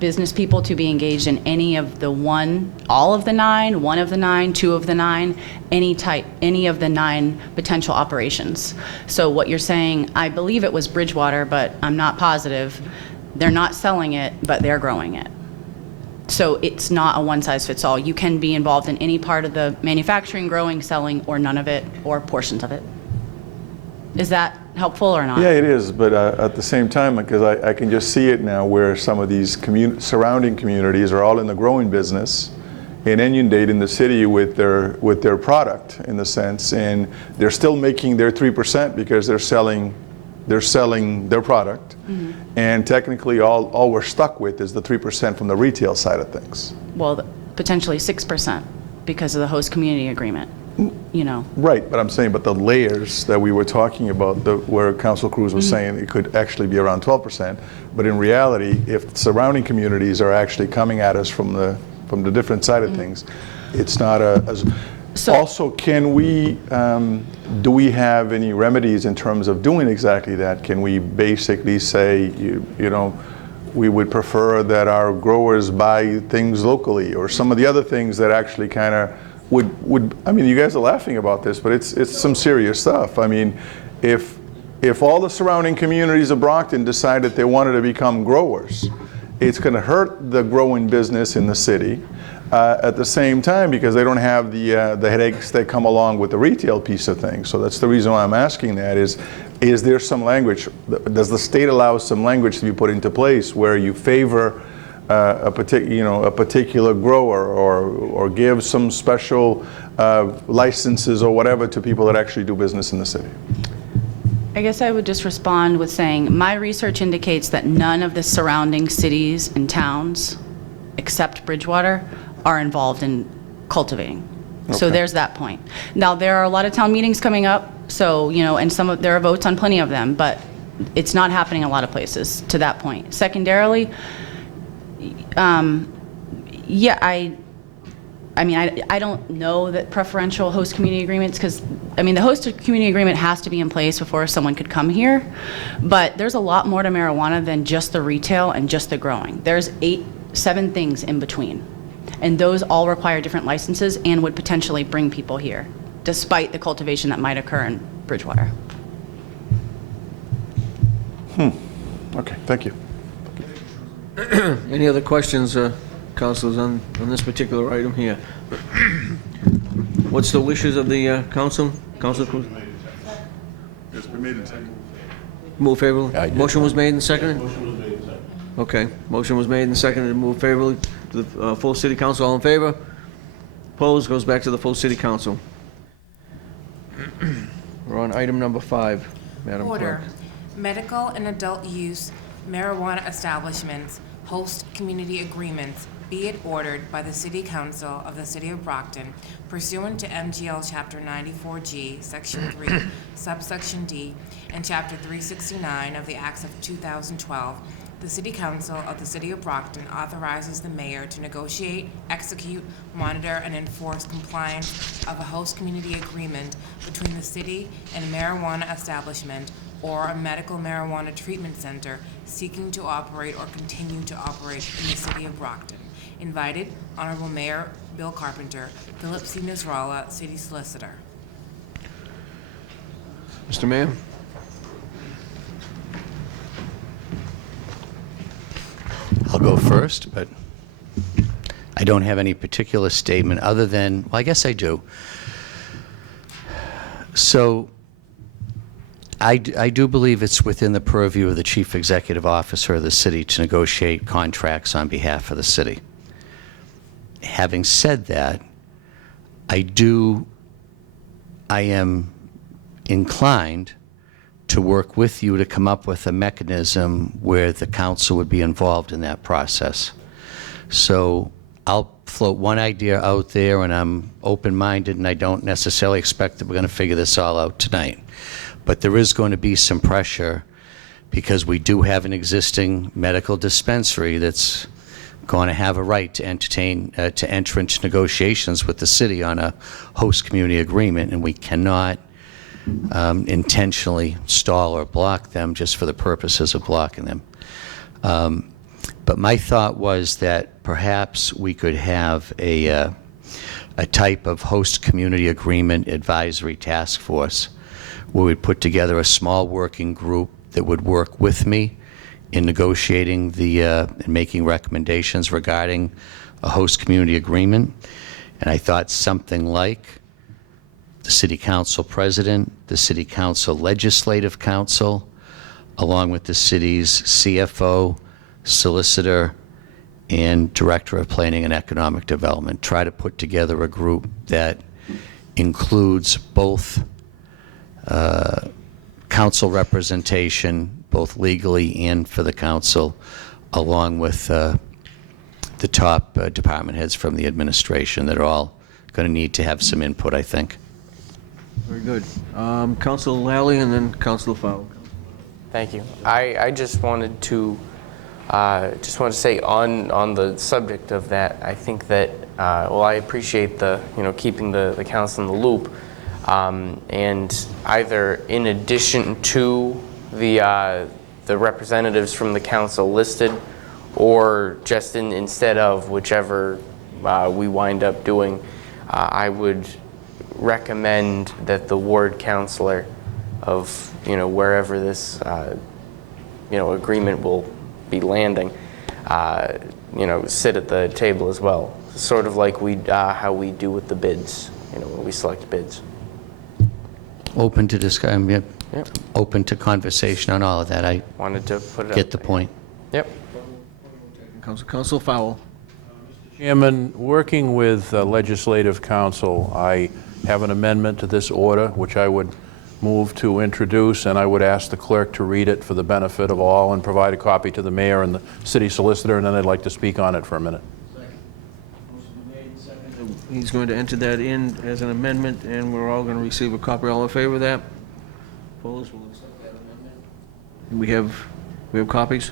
business people to be engaged in any of the all of the 9, one of the 9, 2 of the 9, any of the 9 potential operations. So what you're saying, I believe it was Bridgewater, but I'm not positive. They're not selling it, but they're growing it. So it's not a one-size-fits-all. You can be involved in any part of the manufacturing, growing, selling, or none of it, or portions of it. Is that helpful or not? Yeah, it is, but at the same time, because I can just see it now where some of these surrounding communities are all in the growing business and inundating the city with their product, in the sense, and they're still making their 3% because they're selling their product, and technically all we're stuck with is the 3% from the retail side of things. Well, potentially 6% because of the host community agreement. Right, but I'm saying, but the layers that we were talking about, where Council Cruz was saying it could actually be around 12%, but in reality, if surrounding communities are actually coming at us from the different side of things, it's not also, can we, do we have any remedies in terms of doing exactly that? Can we basically say, we would prefer that our growers buy things locally, or some of the other things that actually kind of would, I mean, you guys are laughing about this, but it's some serious stuff. I mean, if all the surrounding communities of Brockton decided they wanted to become growers, it's going to hurt the growing business in the city at the same time, because they don't have the headaches that come along with the retail piece of things. So that's the reason why I'm asking that is there some language, does the state allow some language to be put into place where you favor a particular grower, or give some special licenses or whatever to people that actually do business in the city? I guess I would just respond with saying my research indicates that none of the surrounding cities and towns, except Bridgewater, are involved in cultivating. Okay. So there's that point. Now, there are a lot of town meetings coming up, so, and there are votes on plenty of them, but it's not happening in a lot of places to that point. Secondarily, yeah, I don't know that preferential host community agreements, because, the host community agreement has to be in place before someone could come here, but there's a lot more to marijuana than just the retail and just the growing. There's 7 things in between, and those all require different licenses and would potentially bring people here, despite the cultivation that might occur in Bridgewater. Okay, thank you. Any other questions, councilors, on this particular item here? What's the wishes of the council? Council Cruz? It's been made and seconded. Move favorably? I did. Motion was made and seconded? Okay, motion was made and seconded to move favorably to the full city council. All in favor? Opposed? Goes back to the full city council. We're on item number 5, Madam Clerk. Order, medical and adult use marijuana establishments host community agreements, be it ordered by the City Council of the City of Brockton pursuant to MGL Chapter 94G, Section 3, Subsection D, and Chapter 369 of the Acts of 2012. The City Council of the City of Brockton authorizes the mayor to negotiate, execute, monitor, and enforce compliance of a host community agreement between the city and a marijuana establishment or a medical marijuana treatment center seeking to operate or continue to operate in the City of Brockton. Invited, Honorable Mayor Bill Carpenter, Philip C. Nasrallah, City Solicitor. Mr. Mayor? I'll go first, but I don't have any particular statement other than, well, I guess I do. So I do believe it's within the purview of the chief executive officer of the city to negotiate contracts on behalf of the city. Having said that, I am inclined to work with you to come up with a mechanism where the council would be involved in that process. So I'll float one idea out there, and I'm open-minded, and I don't necessarily expect that we're going to figure this all out tonight. But there is going to be some pressure because we do have an existing medical dispensary that's going to have a right to enter into negotiations with the city on a host community agreement, and we cannot intentionally stall or block them just for the purposes of blocking them. But my thought was that perhaps we could have a type of host community agreement advisory task force where we'd put together a small working group that would work with me in negotiating and making recommendations regarding a host community agreement. And I thought something like the City Council President, the City Council Legislative Council, along with the city's CFO, Solicitor, and Director of Planning and Economic Development, try to put together a group that includes both council representation, both legally and for the council, along with the top department heads from the administration that are all going to need to have some input, I think. Very good. Councilor Lally and then Councilor Fowle. Thank you. I just wanted to say on the subject of that, I think that well, I appreciate the keeping the council in the loop, and either in addition to the representatives from the council listed, or just instead of, whichever we wind up doing, I would recommend that the ward councilor of wherever this agreement will be landing sit at the table as well, sort of like how we do with the bids, when we select bids. Open to discussion, yep. Open to conversation on all of that. I wanted to put it get the point. Yep. Councilor Fowle. Chairman, working with Legislative Council, I have an amendment to this order, which I would move to introduce, and I would ask the clerk to read it for the benefit of all and provide a copy to the mayor and the city solicitor, and then I'd like to speak on it for a minute. He's going to enter that in as an amendment, and we're all going to receive a copy. All in favor of that? Opposed? We'll accept that amendment. We have copies?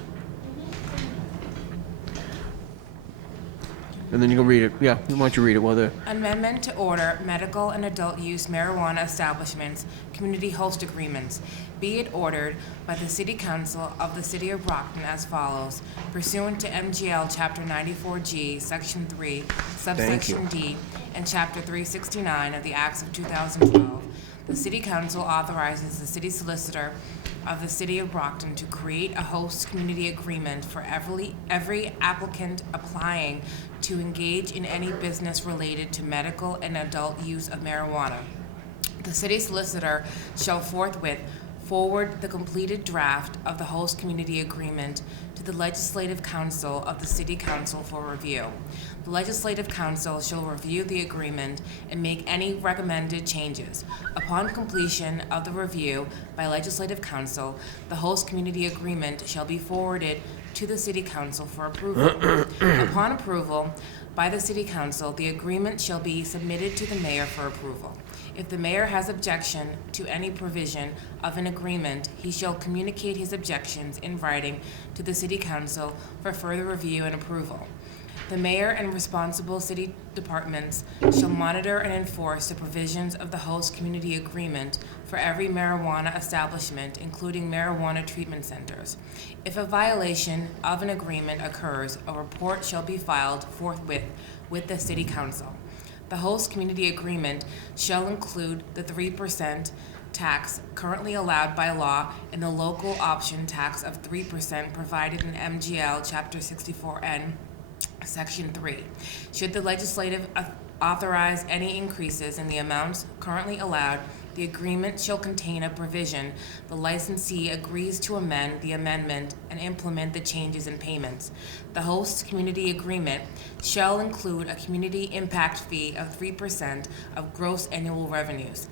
And then you can read it. Yeah, why don't you read it while they're... Amendment to order medical and adult use marijuana establishments community host agreements. Be it ordered by the City Council of the City of Brockton as follows. Pursuant to MGL Chapter 94G, Section 3, Subsection D, and Chapter 369 of the Acts of 2012, the City Council authorizes the City Solicitor of the City of Brockton to create a host community agreement for every applicant applying to engage in any business related to medical and adult use of marijuana. The City Solicitor shall forthwith forward the completed draft of the host community agreement to the Legislative Council of the City Council for review. The Legislative Council shall review the agreement and make any recommended changes. Upon completion of the review by Legislative Council, the host community agreement shall be forwarded to the City Council for approval. Upon approval by the City Council, the agreement shall be submitted to the mayor for approval. If the mayor has objection to any provision of an agreement, he shall communicate his objections in writing to the City Council for further review and approval. The mayor and responsible city departments shall monitor and enforce the provisions of the host community agreement for every marijuana establishment, including marijuana treatment centers. If a violation of an agreement occurs, a report shall be filed forthwith with the City Council. The host community agreement shall include the 3% tax currently allowed by law and the local option tax of 3% provided in MGL Chapter 64N, Section 3. Should the legislative authorize any increases in the amounts currently allowed, the agreement shall contain a provision the licensee agrees to amend the amendment and implement the changes in payments. The host community agreement shall include a community impact fee of 3% of gross annual revenues.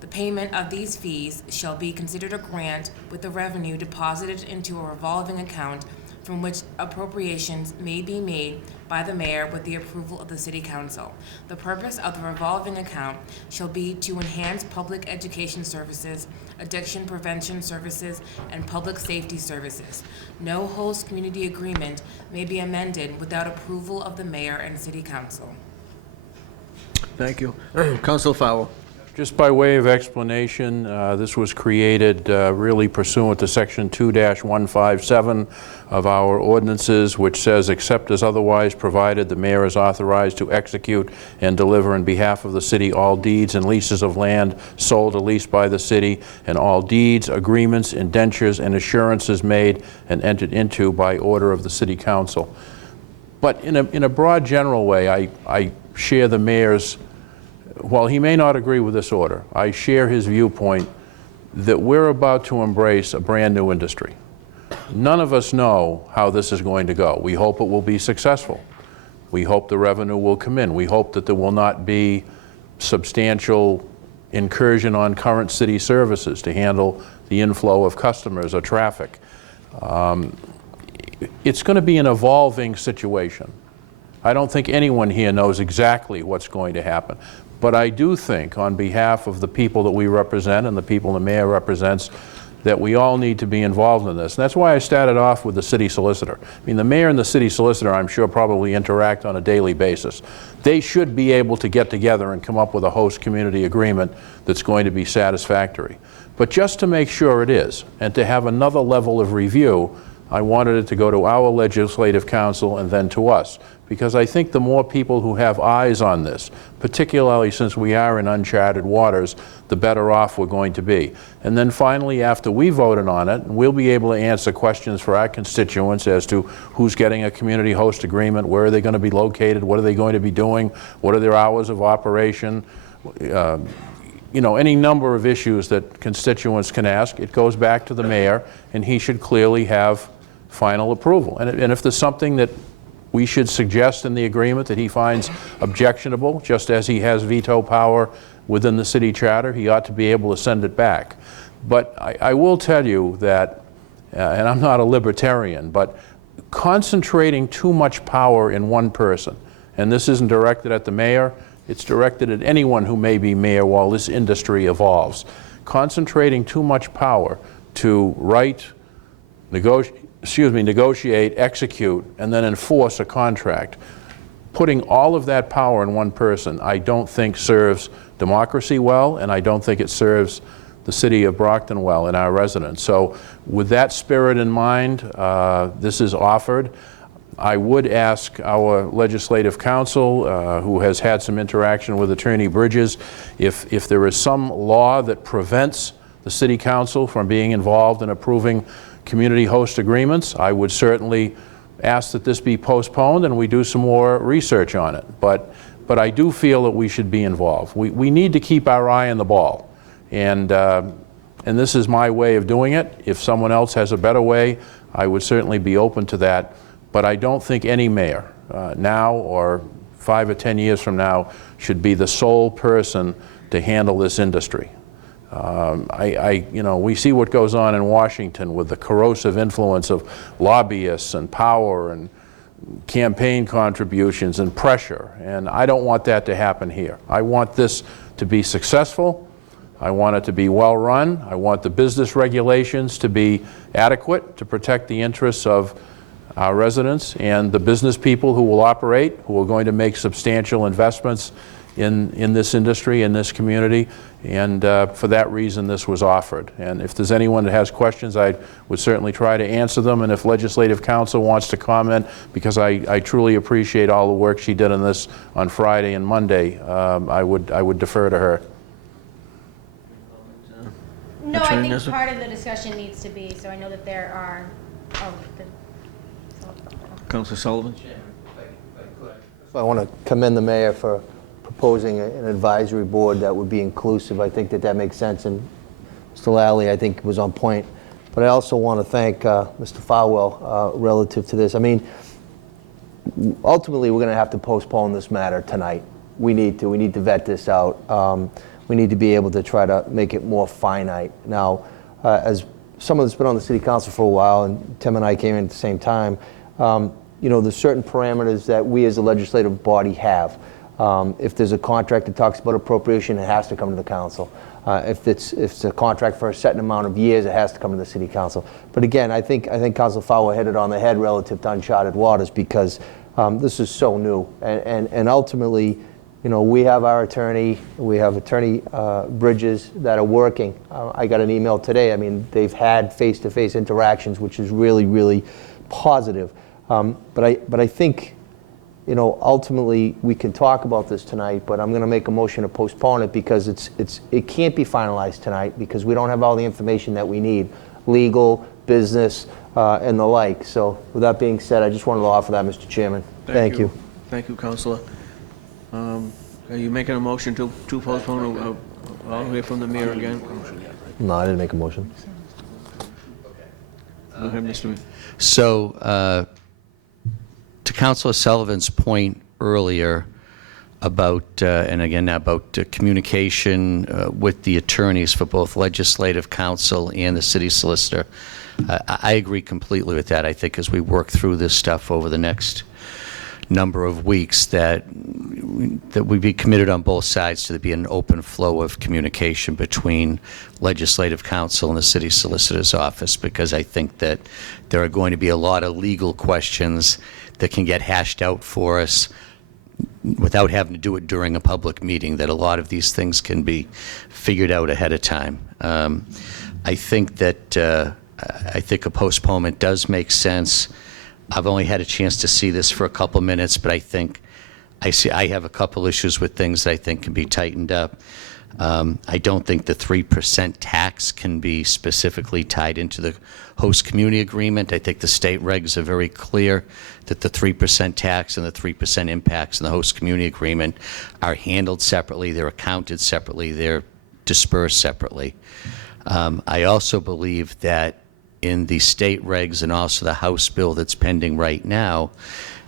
The payment of these fees shall be considered a grant with the revenue deposited into a revolving account from which appropriations may be made by the mayor with the approval of the City Council. The purpose of the revolving account shall be to enhance public education services, addiction prevention services, and public safety services. No host community agreement may be amended without approval of the mayor and City Council. Thank you. Council Fowl. Just by way of explanation, this was created really pursuant to Section 2-157 of our ordinances, which says, except as otherwise provided, the mayor is authorized to execute and deliver on behalf of the city all deeds and leases of land sold or leased by the city, and all deeds, agreements, indentures, and assurances made and entered into by order of the City Council. But in a broad general way, I share the mayor's. While he may not agree with this order, I share his viewpoint that we're about to embrace a brand new industry. None of us know how this is going to go. We hope it will be successful. We hope the revenue will come in. We hope that there will not be substantial incursion on current city services to handle the inflow of customers or traffic. It's going to be an evolving situation. I don't think anyone here knows exactly what's going to happen. But I do think, on behalf of the people that we represent and the people the mayor represents, that we all need to be involved in this. And that's why I started off with the city solicitor. I mean, the mayor and the city solicitor, I'm sure, probably interact on a daily basis. They should be able to get together and come up with a host community agreement that's going to be satisfactory. But just to make sure it is, and to have another level of review, I wanted it to go to our legislative council and then to us. Because I think the more people who have eyes on this, particularly since we are in uncharted waters, the better off we're going to be. And then finally, after we voted on it, we'll be able to answer questions for our constituents as to who's getting a community host agreement, where are they going to be located, what are they going to be doing, what are their hours of operation, you know, any number of issues that constituents can ask. It goes back to the mayor, and he should clearly have final approval. And if there's something that we should suggest in the agreement that he finds objectionable, just as he has veto power within the city charter, he ought to be able to send it back. But I will tell you that, and I'm not a libertarian, but concentrating too much power in one person, and this isn't directed at the mayor, it's directed at anyone who may be mayor while this industry evolves. Concentrating too much power to write, negotiate, execute, and then enforce a contract. Putting all of that power in one person, I don't think serves democracy well, and I don't think it serves the city of Brockton well and our residents. So with that spirit in mind, this is offered. I would ask our legislative counsel, who has had some interaction with Attorney Bridges, if there is some law that prevents the City Council from being involved in approving community host agreements, I would certainly ask that this be postponed and we do some more research on it. But I do feel that we should be involved. We need to keep our eye on the ball. And this is my way of doing it. If someone else has a better way, I would certainly be open to that. But I don't think any mayor, now or 5 or 10 years from now, should be the sole person to handle this industry. You know, we see what goes on in Washington with the corrosive influence of lobbyists and power and campaign contributions and pressure, and I don't want that to happen here. I want this to be successful. I want it to be well run. I want the business regulations to be adequate to protect the interests of our residents and the business people who will operate, who are going to make substantial investments in this industry, in this community, and for that reason this was offered. And if there's anyone that has questions, I would certainly try to answer them, and if Legislative Counsel wants to comment, because I truly appreciate all the work she did on this on Friday and Monday, I would defer to her. No, I Attorney think Nestor? part of the discussion needs to be, so I know that there are, Councilor Sullivan? I want to commend the mayor for proposing an advisory board that would be inclusive. I think that makes sense, and Mr. Lally, I think, was on point. But I also want to thank Mr. Farwell relative to this. I mean, ultimately, we're going to have to postpone this matter tonight. We need to vet this out. We need to be able to try to make it more finite. Now, as someone that's been on the city council for a while, and Tim and I came in at the same time, you know, there's certain parameters that we as a legislative body have. If there's a contract that talks about appropriation, it has to come to the council. If it's a contract for a certain amount of years, it has to come to the city council. But again, I think Councilor Fowler hit it on the head relative to uncharted waters, because this is so new. And ultimately, you know, we have our attorney, we have Attorney Bridges that are working. I got an email today. I mean, they've had face-to-face interactions, which is really, really positive. But I think, you know, ultimately we can talk about this tonight, but I'm going to make a motion to postpone it, because it can't be finalized tonight, because we don't have all the information that we need, legal, business, and the like. So with that being said, I just wanted to offer that, Mr. Chairman. Thank you. Thank you, Councilor. Are you making a motion to postpone? I'll hear from the mayor again. No, I didn't make a motion. Go ahead, Mr. Mayor. So, to Councilor Sullivan's point earlier about, and again about communication with the attorneys for both Legislative Counsel and the City Solicitor, I agree completely with that. I think as we work through this stuff over the next number of weeks, that we be committed on both sides to be an open flow of communication between Legislative Counsel and the City Solicitor's Office, because I think that there are going to be a lot of legal questions that can get hashed out for us without having to do it during a public meeting, that a lot of these things can be figured out ahead of time. I think that I think a postponement does make sense. I've only had a chance to see this for a couple minutes, but I think I have a couple issues with things that I think can be tightened up. I don't think the 3% tax can be specifically tied into the host community agreement. I think the state regs are very clear that the 3% tax and the 3% impacts in the host community agreement are handled separately, they're accounted separately, they're dispersed separately. I also believe that in the state regs and also the House bill that's pending right now,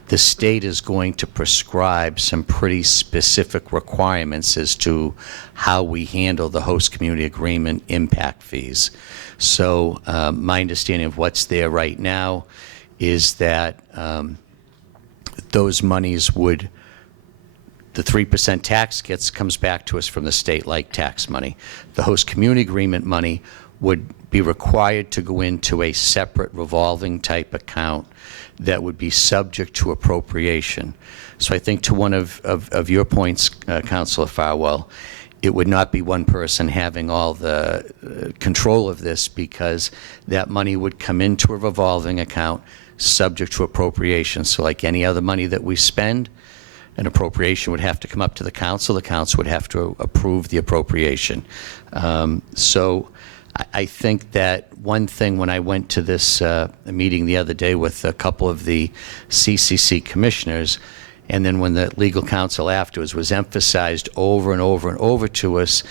the state is going to prescribe some pretty specific requirements as to how we handle the host community agreement impact fees. So my understanding of what's there right now is that those monies would, the 3% tax comes back to us from the state like tax money. The host community agreement money would be required to go into a separate revolving type account that would be subject to appropriation. So I think to one of your points, Councilor Farwell, it would not be one person having all the control of this, because that money would come into a revolving account, subject to appropriation. So like any other money that we spend, an appropriation would have to come up to the council. The council would have to approve the appropriation. So I think that one thing, when I went to this meeting the other day with a couple of the CCC commissioners, and then when the legal counsel afterwards, was emphasized over and over and over to us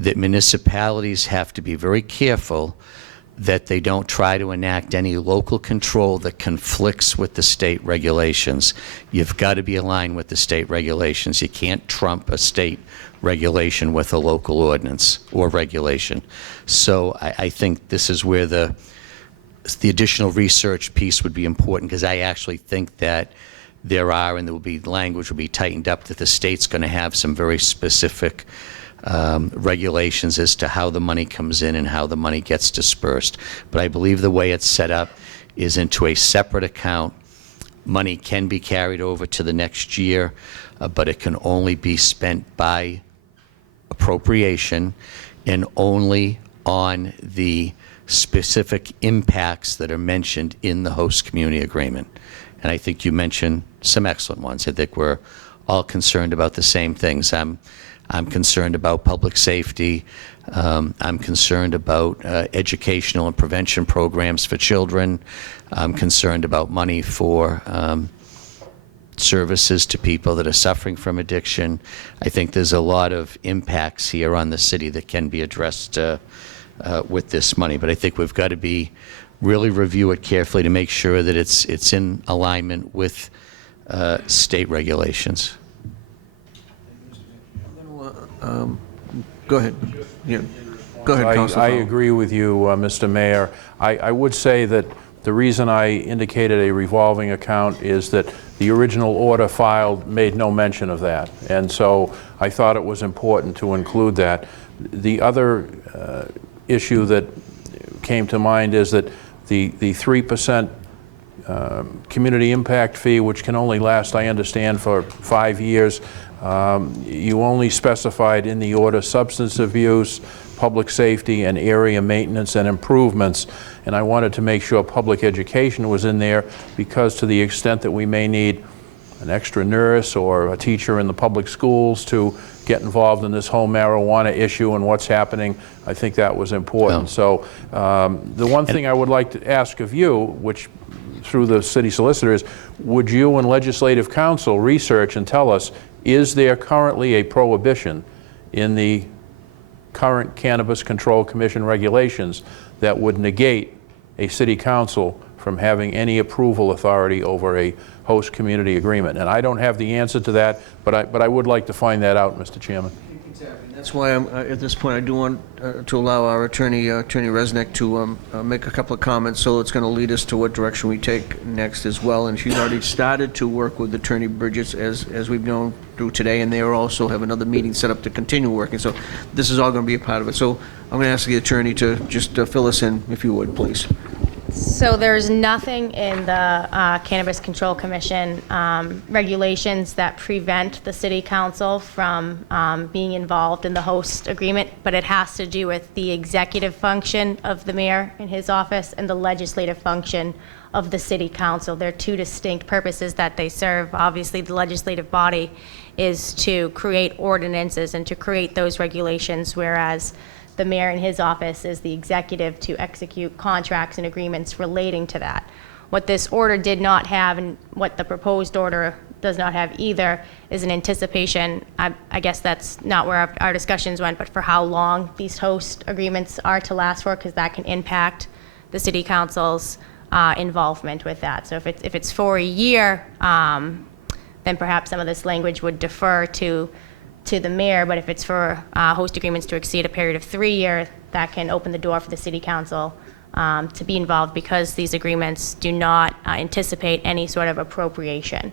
that municipalities have to be very careful that they don't try to enact any local control that conflicts with the state regulations. You've got to be aligned with the state regulations. You can't trump a state regulation with a local ordinance or regulation. So I think this is where the additional research piece would be important, because I actually think that there are, and there will be, language will be tightened up, that the state's going to have some very specific regulations as to how the money comes in and how the money gets dispersed. But I believe the way it's set up is into a separate account. Money can be carried over to the next year, but it can only be spent by appropriation and only on the specific impacts that are mentioned in the host community agreement. And I think you mentioned some excellent ones. I think we're all concerned about the same things. I'm concerned about public safety. I'm concerned about educational and prevention programs for children. I'm concerned about money for services to people that are suffering from addiction. I think there's a lot of impacts here on the city that can be addressed with this money. But I think we've got to really review it carefully to make sure that it's in alignment with state regulations. Go ahead. Yeah. Go ahead, Councilor I Fowler. agree with you, Mr. Mayor. I would say that the reason I indicated a revolving account is that the original order filed made no mention of that. And so I thought it was important to include that. The other issue that came to mind is that the 3% community impact fee, which can only last, I understand, for 5 years, you only specified in the order substance abuse, public safety, and area maintenance and improvements. And I wanted to make sure public education was in there, because to the extent that we may need an extra nurse or a teacher in the public schools to get involved in this whole marijuana issue and what's happening, I think that was important. So the one thing I would like to ask of you, which through the city solicitor, is would you and legislative council research and tell us, is there currently a prohibition in the current Cannabis Control Commission regulations that would negate a city council from having any approval authority over a host community agreement? And I don't have the answer to that, but I would like to find that out, Mr. Chairman. Exactly. That's why at this point I do want to allow our attorney, Attorney Resnick, to make a couple of comments. So it's going to lead us to what direction we take next as well. And she's already started to work with Attorney Bridges as we've known through today, and they also have another meeting set up to continue working. So this is all going to be a part of it. So I'm going to ask the attorney to just fill us in, if you would, please. So there's nothing in the Cannabis Control Commission regulations that prevent the city council from being involved in the host agreement, but it has to do with the executive function of the mayor in his office and the legislative function of the city council. They're two distinct purposes that they serve. Obviously, the legislative body is to create ordinances and to create those regulations, whereas the mayor in his office is the executive to execute contracts and agreements relating to that. What this order did not have, and what the proposed order does not have either, is an anticipation. I guess that's not where our discussions went, but for how long these host agreements are to last for, because that can impact the city council's involvement with that. So if it's for a year, then perhaps some of this language would defer to the mayor, but if it's for host agreements to exceed a period of 3 years, that can open the door for the city council to be involved, because these agreements do not anticipate any sort of appropriation.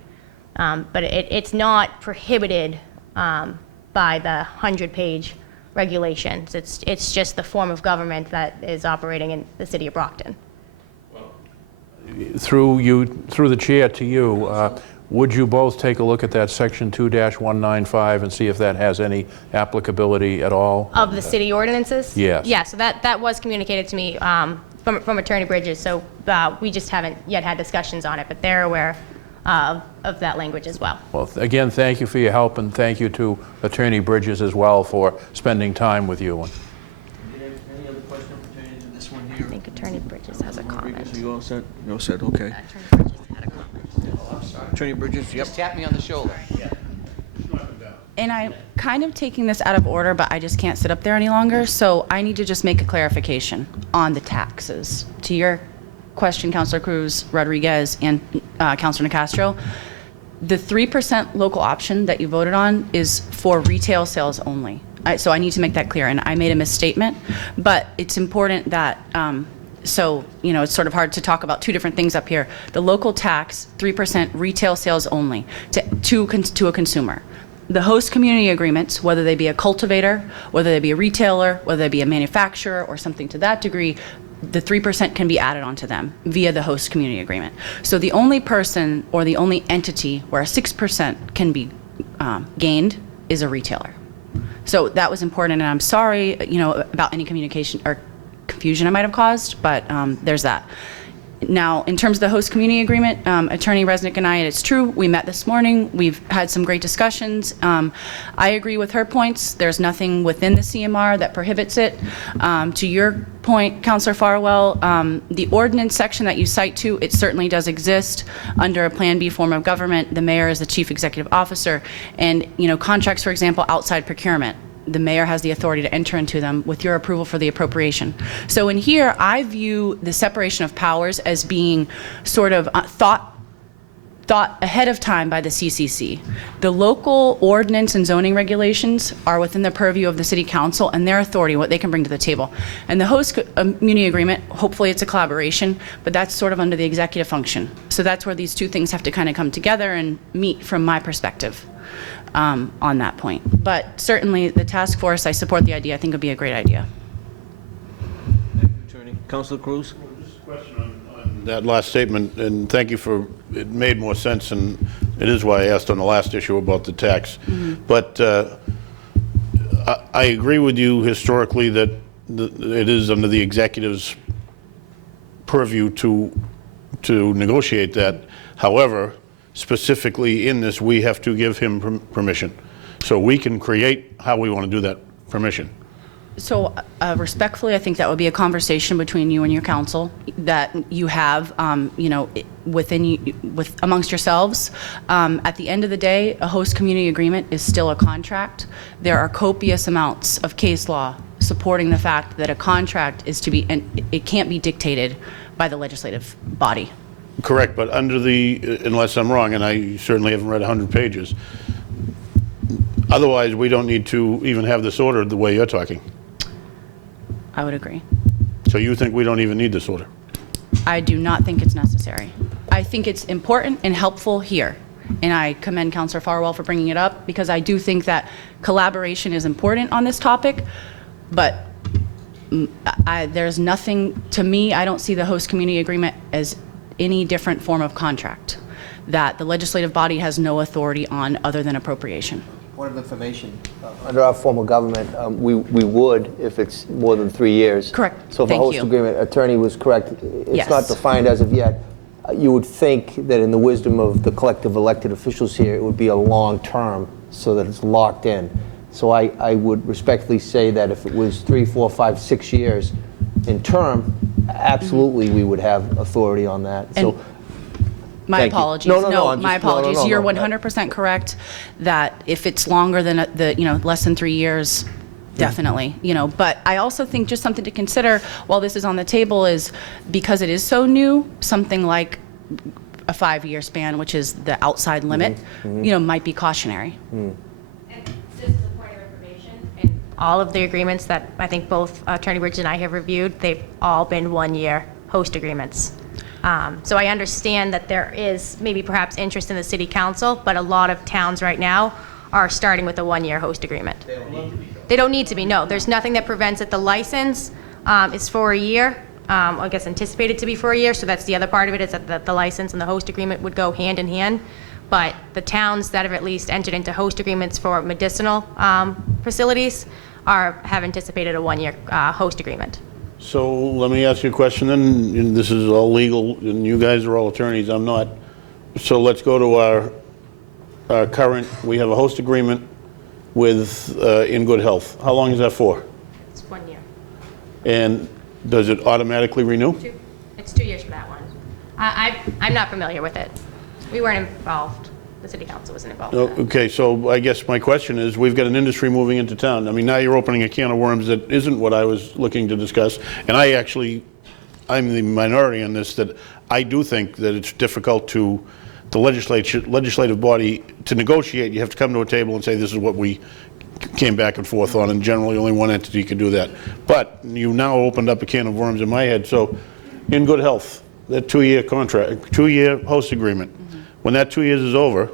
But it's not prohibited by the 100-page regulations. It's just the form of government that is operating in the city of Brockton. Through the chair to you, would you both take a look at that section 2-195 and see if that has any applicability at all? Of the city ordinances? Yes. Yeah, so that was communicated to me, but from Attorney Bridges, so we just haven't yet had discussions on it, but they're aware of that language as well. Well, again, thank you for your help, and thank you to Attorney Bridges as well for spending time with you. Any other question pertaining to this one here? I think Attorney Bridges has a comment. Are you all set? You're all set, okay. Attorney Bridges had a comment. Attorney Bridges, yep. Just tap me on the shoulder. And I'm kind of taking this out of order, but I just can't sit up there any longer, so I need to just make a clarification on the taxes. To your question, Councilor Cruz, Rodriguez, and Councilor Nicastro, the 3% local option that you voted on is for retail sales only. So I need to make that clear, and I made a misstatement, but it's important that, so, you know, it's sort of hard to talk about two different things up here. The local tax, 3% retail sales only to a consumer. The host community agreements, whether they be a cultivator, whether they be a retailer, whether they be a manufacturer or something to that degree, the 3% can be added onto them via the host community agreement. So the only person or the only entity where a 6% can be gained is a retailer. So that was important, and I'm sorry, you know, about any communication or confusion I might have caused, but there's that. Now, in terms of the host community agreement, Attorney Resnick and I, and it's true, we met this morning. We've had some great discussions. I agree with her points. There's nothing within the CMR that prohibits it. To your point, Councilor Farwell, the ordinance section that you cite to, it certainly does exist under a Plan B form of government. The mayor is the chief executive officer, and you know, contracts, for example, outside procurement, the mayor has the authority to enter into them with your approval for the appropriation. So in here, I view the separation of powers as being sort of thought ahead of time by the CCC. The local ordinance and zoning regulations are within the purview of the city council and their authority, what they can bring to the table. And the host community agreement, hopefully it's a collaboration, but that's sort of under the executive function. So that's where these two things have to kind of come together and meet from my perspective. On that point. But certainly the task force, I support the idea. I think it would be a great idea. Thank you, Attorney. Councilor Cruz? Just a question on that last statement, and thank you for, it made more sense, and it is why I asked on the last issue about the tax. But I agree with you historically that it is under the executive's purview to negotiate that. However, specifically in this, we have to give him permission. So we can create how we want to do that permission. So respectfully, I think that would be a conversation between you and your council that you have, you know, amongst yourselves. At the end of the day, a host community agreement is still a contract. There are copious amounts of case law supporting the fact that a contract is to be, and it can't be dictated by the legislative body. Correct, but under the, unless I'm wrong, and I certainly haven't read 100 pages, otherwise we don't need to even have this order the way you're talking. I would agree. So you think we don't even need this order? I do not think it's necessary. I think it's important and helpful here. And I commend Councilor Farwell for bringing it up, because I do think that collaboration is important on this topic, but there's nothing, to me, I don't see the host community agreement as any different form of contract that the legislative body has no authority on other than appropriation. Point of information, under our form of government, we would if it's more than 3 years. Correct. So if a Thank host you. agreement, attorney was correct, it's Yes. not defined as of yet. You would think that in the wisdom of the collective elected officials here, it would be a long term so that it's locked in. So I would respectfully say that if it was 3, 4, 5, 6 years in term, absolutely we would have authority on that. So. My Thank you. apologies. No, My apologies. You're 100% correct that if it's longer than less than 3 years, definitely, but I also think just something to consider while this is on the table is, because it is so new, something like a 5-year span, which is the outside limit, might be cautionary. And just as a point of information, in all of the agreements that I think both Attorney Bridges and I have reviewed, they've all been 1-year host agreements. So I understand that there is maybe perhaps interest in the city council, but a lot of towns right now are starting with a 1-year host agreement. They don't need to be. They don't need to be, no. There's nothing that prevents it. The license is for a year, I guess anticipated to be for a year, so that's the other part of it, is that the license and the host agreement would go hand in hand. But the towns that have at least entered into host agreements for medicinal facilities have anticipated a 1-year host agreement. So let me ask you a question then, and this is all legal, and you guys are all attorneys, I'm not. So let's go to our current, we have a host agreement with In Good Health. How long is that for? It's 1 year. And does it automatically renew? It's 2 years for that one. I'm not familiar with it. We weren't involved. The city council wasn't involved. Okay, so I guess my question is, we've got an industry moving into town. I mean, now you're opening a can of worms that isn't what I was looking to discuss. And I'm the minority on this, that I do think that it's difficult to, the legislative body, to negotiate. You have to come to a table and say, this is what we came back and forth on, and generally only one entity can do that. But you now opened up a can of worms in my head. So In Good Health, that 2-year contract, 2-year host agreement, when that 2 years is over,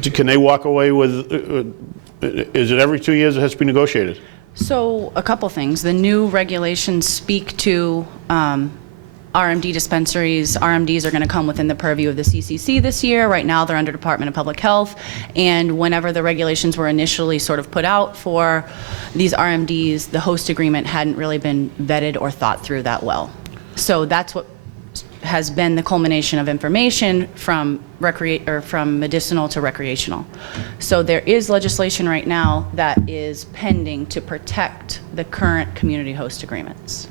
can they walk away with, is it every 2 years it has to be negotiated? So a couple things. The new regulations speak to RMD dispensaries. RMDs are going to come within the purview of the CCC this year. Right now, they're under Department of Public Health. And whenever the regulations were initially sort of put out for these RMDs, the host agreement hadn't really been vetted or thought through that well. So that's what has been the culmination of information from from medicinal to recreational. So there is legislation right now that is pending to protect the current community host agreements.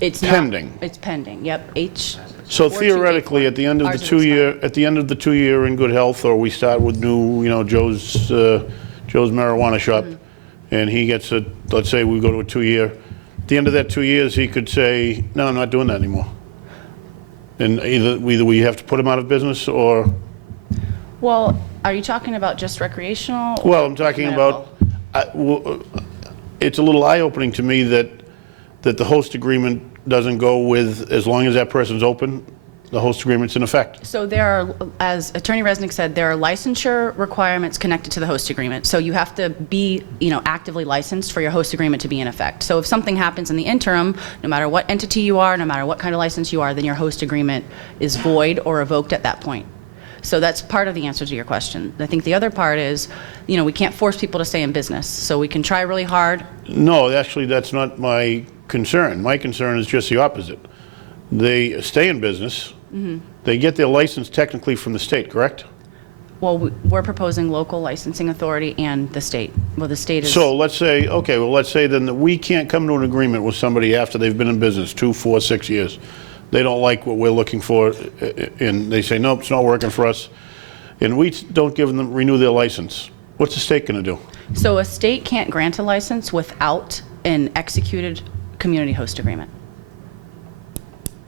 It's pending. It's pending. Yep. So theoretically, at the end of the 2-year In Good Health, or we start with new, Joe's marijuana shop, and he gets a, let's say we go to a 2-year. At the end of that 2 years, he could say, no, I'm not doing that anymore. And either we have to put him out of business, or... Well, are you talking about just recreational? Well, I'm talking about, it's a little eye-opening to me that the host agreement doesn't go with, as long as that person's open, the host agreement's in effect. So there are, as Attorney Resnick said, there are licensure requirements connected to the host agreement. So you have to be, actively licensed for your host agreement to be in effect. So if something happens in the interim, no matter what entity you are, no matter what kind of license you are, then your host agreement is void or revoked at that point. So that's part of the answer to your question. I think the other part is, we can't force people to stay in business. So we can try really hard. No, actually, that's not my concern. My concern is just the opposite. They stay in business. They get their license technically from the state, correct? Well, we're proposing local licensing authority and the state. Well, the state is... So let's say, okay, well, let's say then that we can't come to an agreement with somebody after they've been in business 2, 4, 6 years. They don't like what we're looking for, and they say, nope, it's not working for us. And we don't give them, renew their license. What's the state going to do? So a state can't grant a license without an executed community host agreement.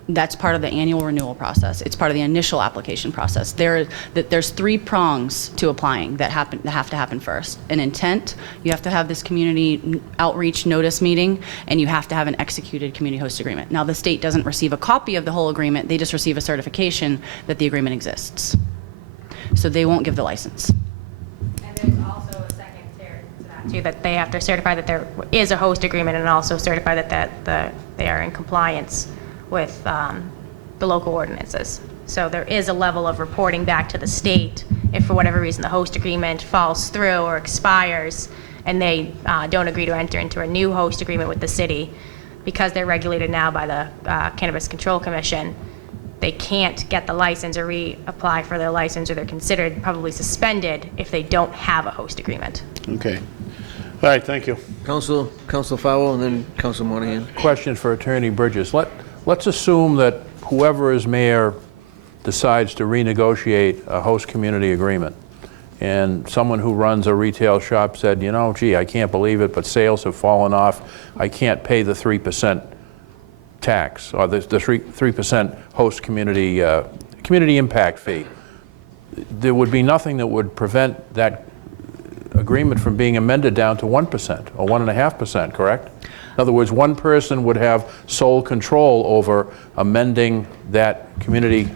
That's part of the annual renewal process. It's part of the initial application process. There's 3 prongs to applying that have to happen first. An intent, you have to have this community outreach notice meeting, and you have to have an executed community host agreement. Now, the state doesn't receive a copy of the whole agreement. They just receive a certification that the agreement exists. So they won't give the license. And there's also a second tier to that, too, that they have to certify that there is a host agreement and also certify that they are in compliance with the local ordinances. So there is a level of reporting back to the state if for whatever reason the host agreement falls through or expires and they don't agree to enter into a new host agreement with the city. Because they're regulated now by the Cannabis Control Commission, they can't get the license or reapply for their license, or they're considered probably suspended if they don't have a host agreement. Okay. All right, thank you. Council Fowle, and then Council Monahan. Question for Attorney Bridges. Let's assume that whoever is mayor decides to renegotiate a host community agreement, and someone who runs a retail shop said, gee, I can't believe it, but sales have fallen off. I can't pay the 3% tax, or the 3% host community impact fee. There would be nothing that would prevent that agreement from being amended down to 1% or 1.5%, correct? In other words, one person would have sole control over amending that community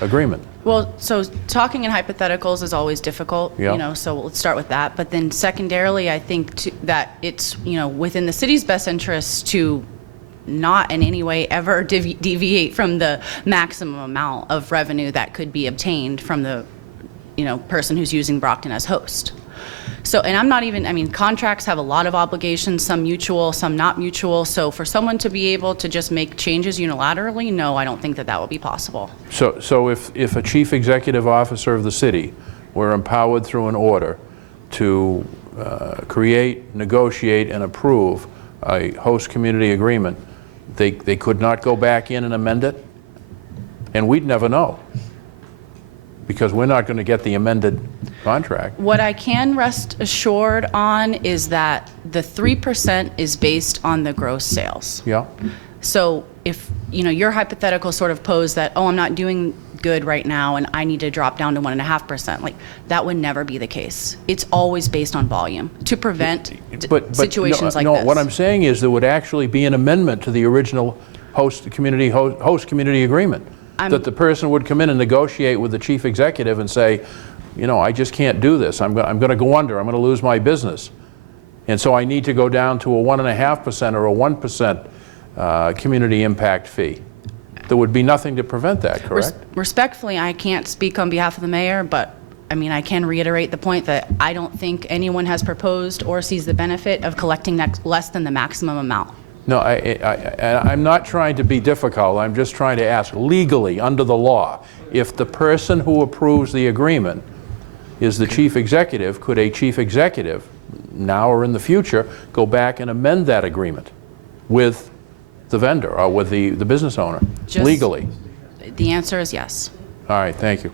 agreement. Well, so talking in hypotheticals is always difficult, Yeah. So let's start with that. But then secondarily, I think that it's, within the city's best interest to not in any way ever deviate from the maximum amount of revenue that could be obtained from the, person who's using Brockton as host. So, and I'm not even, I mean, contracts have a lot of obligations, some mutual, some not mutual. So for someone to be able to just make changes unilaterally, no, I don't think that that will be possible. So if a chief executive officer of the city were empowered through an order to create, negotiate, and approve a host community agreement, they could not go back in and amend it? And we'd never know, because we're not going to get the amended contract. What I can rest assured on is that the 3% is based on the gross sales. Yeah. So if, you know, your hypothetical sort of posed that, oh, I'm not doing good right now and I need to drop down to 1.5%, like, that would never be the case. It's always based on volume to prevent situations like no, this. what I'm saying is there would actually be an amendment to the original host community agreement. That the person would come in and negotiate with the chief executive and say, you know, I just can't do this. I'm going to go under. I'm going to lose my business. And so I need to go down to a 1.5% or a 1% community impact fee. There would be nothing to prevent that, correct? Respectfully, I can't speak on behalf of the mayor, but I mean, I can reiterate the point that I don't think anyone has proposed or sees the benefit of collecting less than the maximum amount. No, I'm not trying to be difficult. I'm just trying to ask legally, under the law, if the person who approves the agreement is the chief executive, could a chief executive, now or in the future, go back and amend that agreement with the vendor or with the business owner, legally? The answer is yes. All right, thank you.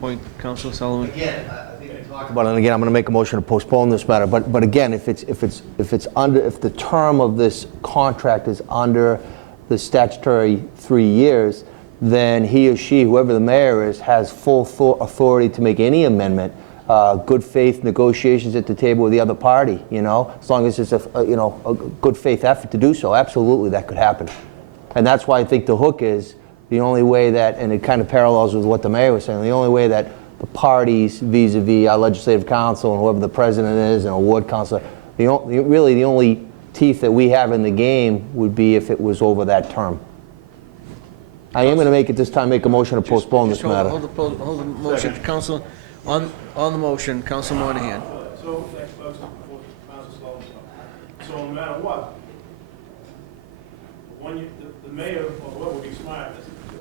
Point, Councilor Sullivan. Again, I think we talked about it, and again, I'm going to make a motion to postpone this matter. But again, if the term of this contract is under the statutory 3 years, then he or she, whoever the mayor is, has full authority to make any amendment. Good faith negotiations at the table with the other party. You know, as long as it's a good faith effort to do so, absolutely that could happen. And that's why I think the hook is the only way that, and it kind of parallels with what the mayor was saying, the only way that the parties vis-a-vis our legislative council and whoever the president is and a ward councilor, really the only teeth that we have in the game would be if it was over that term. I am going to make a motion to postpone this matter. Hold the motion, Councilor. On the motion, Councilor Monahan. So no matter what, the mayor or whoever would be smart,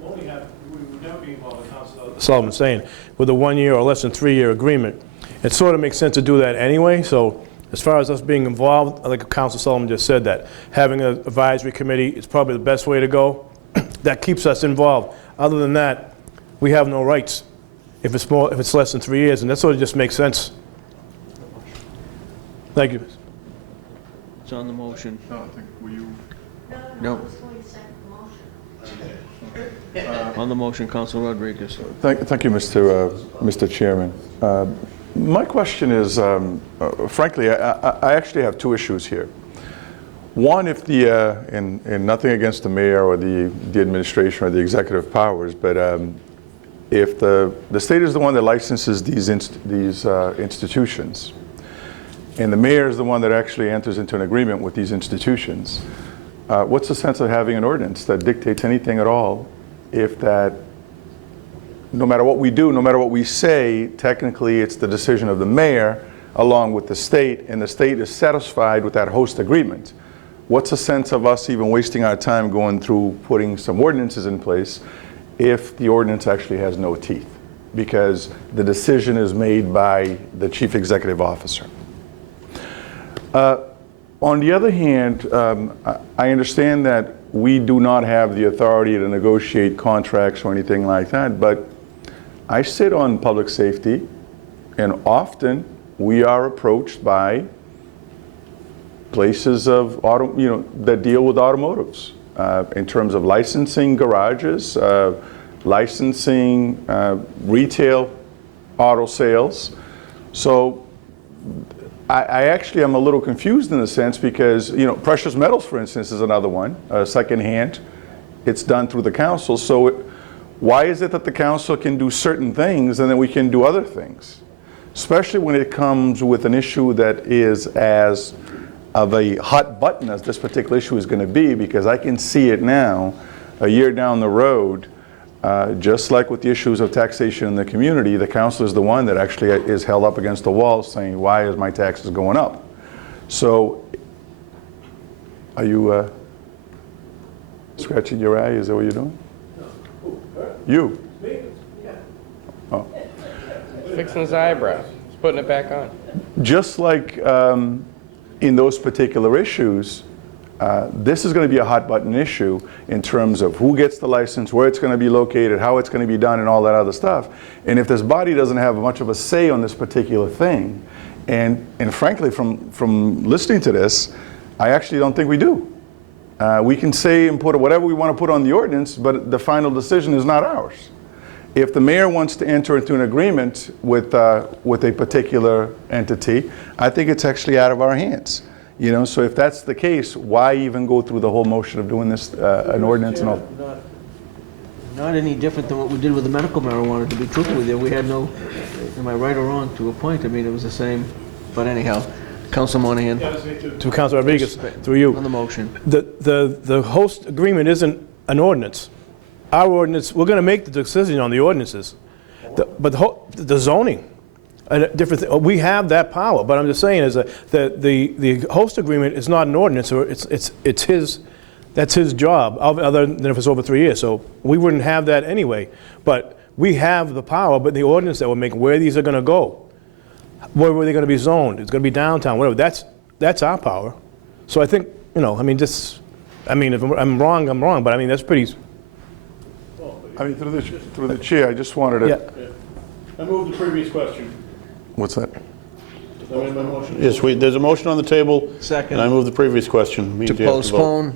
we would never be involved with Councilor Sullivan saying, with a 1 year or less than 3 year agreement. It sort of makes sense to do that anyway. So as far as us being involved, I think Councilor Sullivan just said that having an advisory committee is probably the best way to go. That keeps us involved. Other than that, we have no rights if it's less than 3 years, and that sort of just makes sense. Thank you. It's on the motion. No, I think, were you? No. On the motion, Councilor Rodriguez. Thank you, Mr. Chairman. My question is, frankly, I actually have two issues here. One, if and nothing against the mayor or the administration or the executive powers, but if the state is the one that licenses these institutions, and the mayor is the one that actually enters into an agreement with these institutions, what's the sense of having an ordinance that dictates anything at all if that, no matter what we do, no matter what we say, technically it's the decision of the mayor along with the state, and the state is satisfied with that host agreement? What's the sense of us even wasting our time going through putting some ordinances in place if the ordinance actually has no teeth? Because the decision is made by the chief executive officer. On the other hand, I understand that we do not have the authority to negotiate contracts or anything like that, but I sit on public safety, and often we are approached by places of that deal with automotives in terms of licensing garages, licensing retail auto sales. So I actually am a little confused in a sense because, precious metals, for instance, is another one, secondhand. It's done through the council. So why is it that the council can do certain things and then we can do other things? Especially when it comes with an issue that is as of a hot button as this particular issue is going to be, because I can see it now, a year down the road, just like with the issues of taxation in the community, the council is the one that actually is held up against the wall saying, why is my taxes going up? So, are you scratching your eye? Is that what you're doing? You? Oh. Fixing his eyebrow. He's putting it back on. Just like in those particular issues, this is going to be a hot button issue in terms of who gets the license, where it's going to be located, how it's going to be done, and all that other stuff. And if this body doesn't have much of a say on this particular thing, and frankly, from listening to this, I actually don't think we do. We can say and put whatever we want to put on the ordinance, but the final decision is not ours. If the mayor wants to enter into an agreement with a particular entity, I think it's actually out of our hands. You know, so if that's the case, why even go through the whole motion of doing this, an ordinance and all? Not any different than what we did with the medical marijuana, to be truthful with you. We had no, am I right or wrong, to a point? I mean, it was the same, but anyhow. Council Monahan. To Council Rodriguez, through you. On the motion. The host agreement isn't an ordinance. Our ordinance, we're going to make the decision on the ordinances. But the zoning, we have that power. But I'm just saying is that the host agreement is not an ordinance, or it's his, that's his job, other than if it's over 3 years. So we wouldn't have that anyway. But we have the power, but the ordinance that we're making, where these are going to go, where are they going to be zoned? It's going to be downtown, whatever. That's our power. So I think, you know, I mean, if I'm wrong, I'm wrong. But I mean, that's pretty. I mean, through the chair, I just wanted to. Yeah. I moved the previous question. What's that? I made my motion. Yes, there's a motion on the table. Second. And I move the previous question. Means To you have to vote.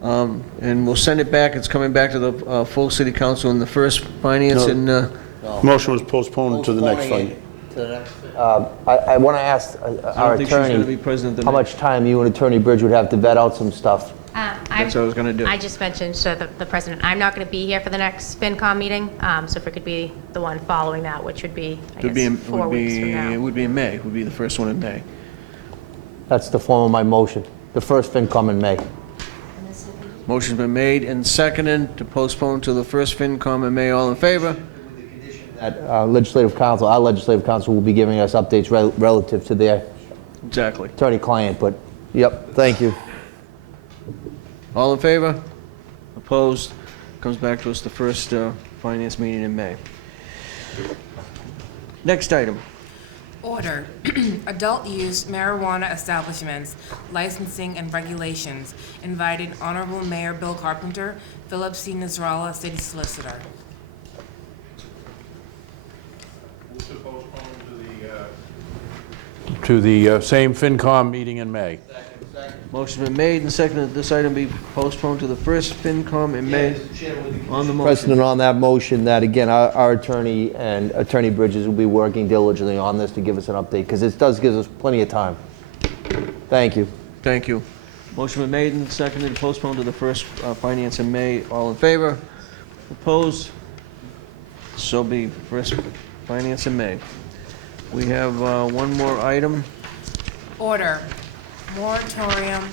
postpone, and we'll send it back. It's coming back to the full city council in the first finance and. Motion was postponed to the next fight. I want to ask our think she's gonna attorney, be president the how next- much time you and Attorney Bridge would have to vet out some stuff? That's what I was gonna do. I just mentioned to the president, I'm not going to be here for the next FinCom meeting, so if it could be the one following that, which would be, I guess, 4 weeks from now. It would be in May. It would be the first one in May. That's the form of my motion. The first FinCom in May. Motion's been made and seconded to postpone to the first FinCom in May. All in favor? That our legislative council will be giving us updates relative to their Exactly. attorney-client, but, yep, thank you. All in favor? Opposed? Comes back to us the first finance meeting in May. Next item. Order, adult use marijuana establishments, licensing and regulations. Invited Honorable Mayor Bill Carpenter, Philip C. Nasrallah, City Solicitor. To the same FinCom meeting in May. Motion's been made and seconded that this item be postponed to the first FinCom in May. On the motion. Precedent on that motion, that again, our attorney and Attorney Bridges will be working diligently on this to give us an update, because it does give us plenty of time. Thank you. Thank you. Motion been made and seconded to postpone to the first finance in May. All in favor? Opposed? So be. First finance in May. We have one more item. Order, moratorium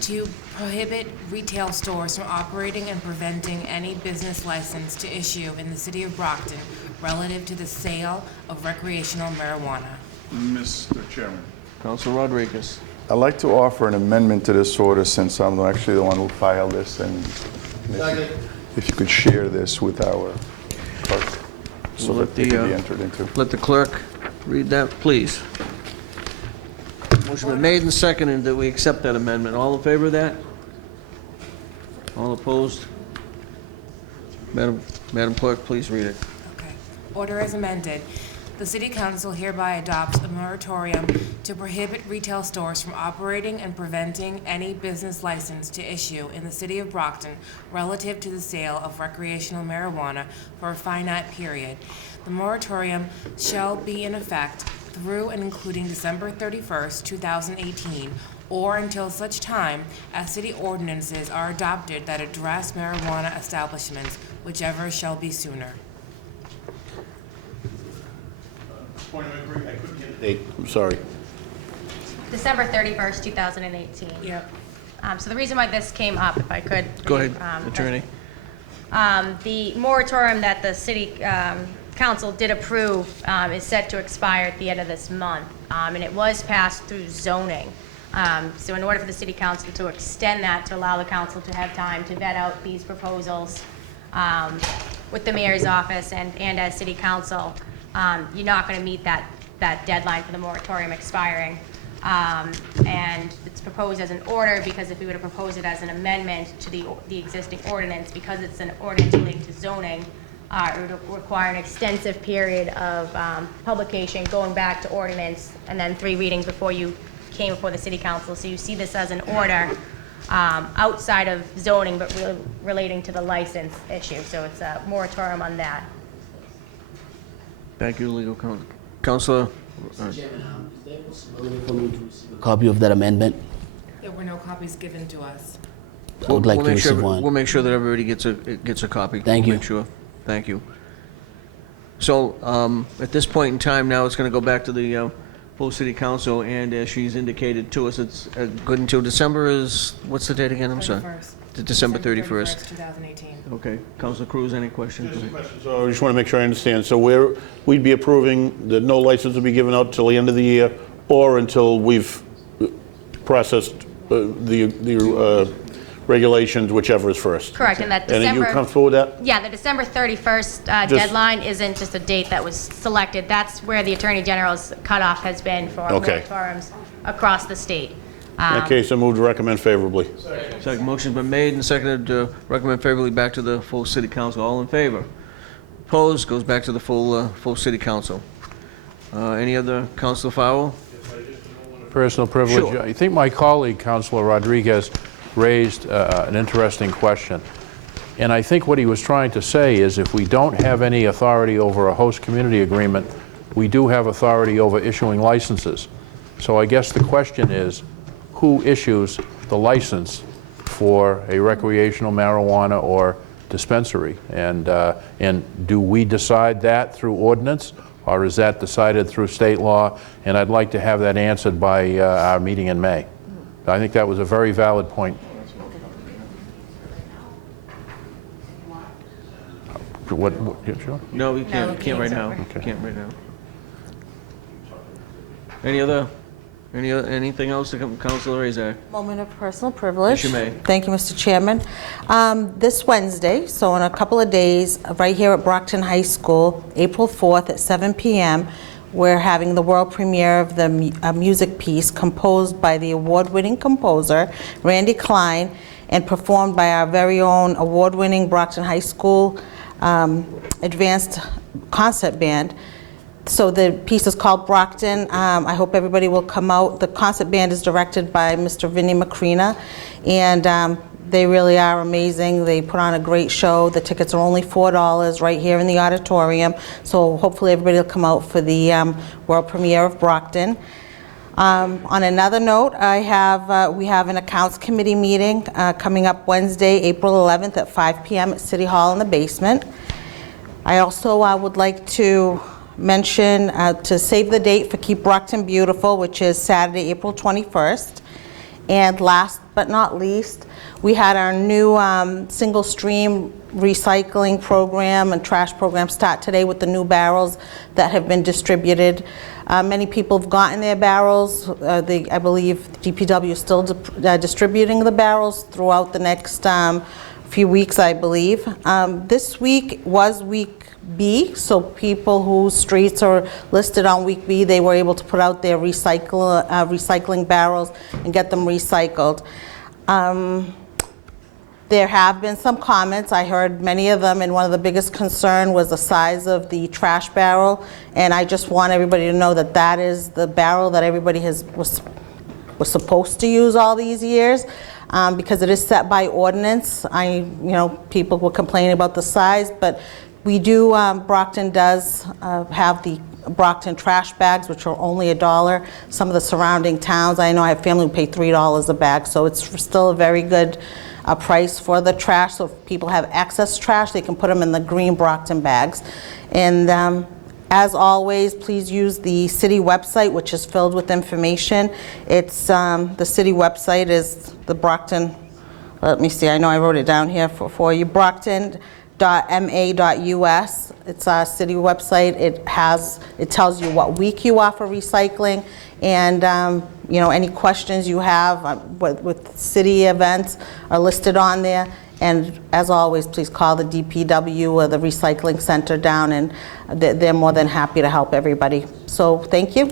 to prohibit retail stores from operating and preventing any business license to issue in the city of Brockton relative to the sale of recreational marijuana. Mr. Chairman. Council Rodriguez. I'd like to offer an amendment to this order, since I'm actually the one who filed this, and if you could share this with our clerk, so that it can be entered into. Let the clerk read that, please. Motion been made and seconded that we accept that amendment. All in favor of that? All opposed? Madam Clerk, please read it. Okay. Order as amended. The City Council hereby adopts a moratorium to prohibit retail stores from operating and preventing any business license to issue in the City of Brockton relative to the sale of recreational marijuana for a finite period. The moratorium shall be in effect through and including December 31st, 2018, or until such time as city ordinances are adopted that address marijuana establishments, whichever shall be sooner. Point of inquiry, I couldn't get a date. I'm sorry. December 31st, 2018. Yep. So the reason why this came up, if I could. Go ahead, Attorney. The moratorium that the city council did approve is set to expire at the end of this month, and it was passed through zoning. So in order for the city council to extend that, to allow the council to have time to vet out these proposals with the mayor's office and as city council, you're not going to meet that deadline for the moratorium expiring. And it's proposed as an order, because if we were to propose it as an amendment to the existing ordinance, because it's an ordinance related to zoning, it would require an extensive period of publication, going back to ordinance, and then 3 readings before you came before the city council. So you see this as an order outside of zoning, but really relating to the license issue. So it's a moratorium on that. Thank you, legal counsel. Counselor? Mr. Chairman, is there a possibility for me to receive a copy of that amendment? There were no copies given to us. I would like to receive one. We'll make sure that everybody gets a copy. Thank We'll you. make sure. Thank you. So, at this point in time now, it's going to go back to the full city council, and as she's indicated to us, it's good until December is, what's the date again? I'm sorry. 31st. December 31st. 2018. Okay. Councilor Cruz, any questions? So I just want to make sure I understand. So we'd be approving that no license will be given out till the end of the year, or until we've processed the regulations, whichever is first. Correct, and that And are December... you comfortable with that? Yeah, the December 31st deadline isn't just a date that was selected. That's where the Attorney General's cutoff has been for Okay. moratoriums across the state. In that case, I move to recommend favorably. Second. Motion's been made and seconded to recommend favorably back to the full city council. All in favor? Opposed? Goes back to the full city council. Any other? Councilor Fowle? Personal privilege. Sure. I think my colleague, Councilor Rodriguez, raised an interesting question. And I think what he was trying to say is, if we don't have any authority over a host community agreement, we do have authority over issuing licenses. So I guess the question is, who issues the license for a recreational marijuana or dispensary? And do we decide that through ordinance, or is that decided through state law? And I'd like to have that answered by our meeting in May. I think that was a very valid point. Yeah, sure. No, we can't. Can't right now. Can't right now. Anything else to come, Councilor Azar? Moment of personal privilege. Yes, you may. Thank you, Mr. Chairman. This Wednesday, so in a couple of days, right here at Brockton High School, April 4th at 7 p.m., we're having the world premiere of the music piece composed by the award-winning composer, Randy Klein, and performed by our very own award-winning Brockton High School Advanced Concert Band. So the piece is called Brockton. I hope everybody will come out. The concert band is directed by Mr. Vinnie Macrina, and they really are amazing. They put on a great show. The tickets are only $4 right here in the auditorium. So hopefully everybody will come out for the world premiere of Brockton. On another note, we have an accounts committee meeting coming up Wednesday, April 11th at 5 p.m. at City Hall in the basement. I also would like to mention to save the date for Keep Brockton Beautiful, which is Saturday, April 21st. And last but not least, we had our new single stream recycling program and trash program start today with the new barrels that have been distributed. Many people have gotten their barrels. I believe DPW is still distributing the barrels throughout the next few weeks, I believe. This week was week B, so people whose streets are listed on week B, they were able to put out their recycling barrels and get them recycled. There have been some comments. I heard many of them, and one of the biggest concern was the size of the trash barrel. And I just want everybody to know that that is the barrel that everybody was supposed to use all these years, because it is set by ordinance. People were complaining about the size, but we do. Brockton does have the Brockton trash bags, which are only $1. Some of the surrounding towns, I know I have family who pay $3 a bag, so it's still a very good price for the trash. So if people have excess trash, they can put them in the green Brockton bags. And as always, please use the city website, which is filled with information. It's the city website is the Brockton. Let me see. I know I wrote it down here for you. Brockton. recycling.ma.us. It's our city website. It tells you what week you are for recycling, and you know, any questions you have with city events are listed on there. And as always, please call the DPW or the recycling center down, and they're more than happy to help everybody. So thank you.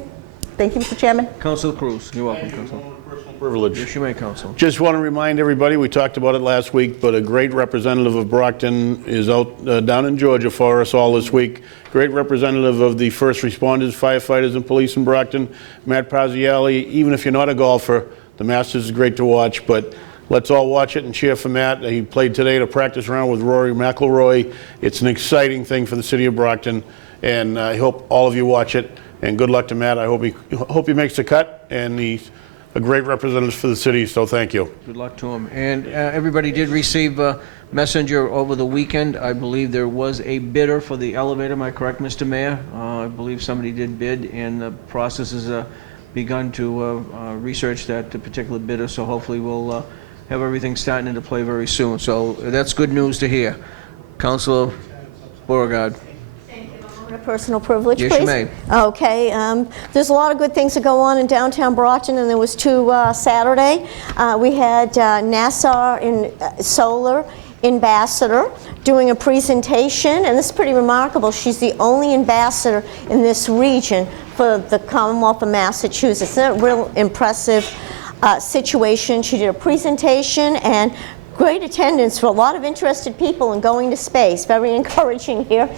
Thank you, Mr. Chairman. Council Cruz, you're welcome, Council. Privilege. Yes, you may, Council. Just want to remind everybody, we talked about it last week, but a great representative of Brockton is out down in Georgia for us all this week. Great representative of the first responders, firefighters, and police in Brockton, Matt Paziali. Even if you're not a golfer, the Masters is great to watch, but let's all watch it and cheer for Matt. He played today to practice round with Rory McIlroy. It's an exciting thing for the city of Brockton, and I hope all of you watch it. And good luck to Matt. I hope he makes the cut, and he's a great representative for the city, so thank you. Good luck to him. And everybody did receive a messenger over the weekend. I believe there was a bidder for the elevator. Am I correct, Mr. Mayor? I believe somebody did bid, and the process has begun to research that particular bidder, so hopefully we'll have everything starting into play very soon. So that's good news to hear. Councilor Beauregard. A personal privilege, Yes, please? you may. Okay. There's a lot of good things that go on in downtown Brockton, and there was two Saturday. We had NASA in Solar ambassador doing a presentation, and this is pretty remarkable. She's the only ambassador in this region for the Commonwealth of Massachusetts. Isn't it a real impressive situation? She did a presentation, and great attendance for a lot of interested people in going to space. Very encouraging here.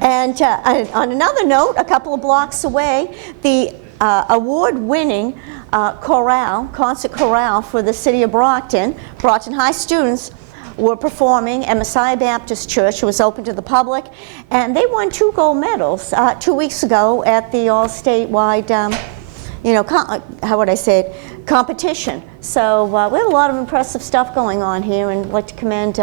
And on another note, a couple of blocks away, the award-winning concert chorale for the city of Brockton High students were performing at Messiah Baptist Church. It was open to the public, and they won 2 gold medals 2 weeks ago at the all-statewide how would I say it, competition. So we have a lot of impressive stuff going on here, and I'd like to commend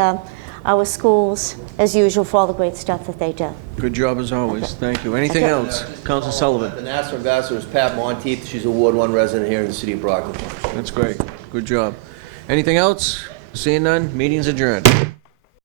our schools, as usual, for all the great stuff that they do. Good job as always. Thank you. Anything else? Council Sullivan. The NASA ambassador is Pat Monteith. She's a Ward 1 resident here in the city of Brockton. That's great. Good job. Anything else? Seeing none, meeting's adjourned.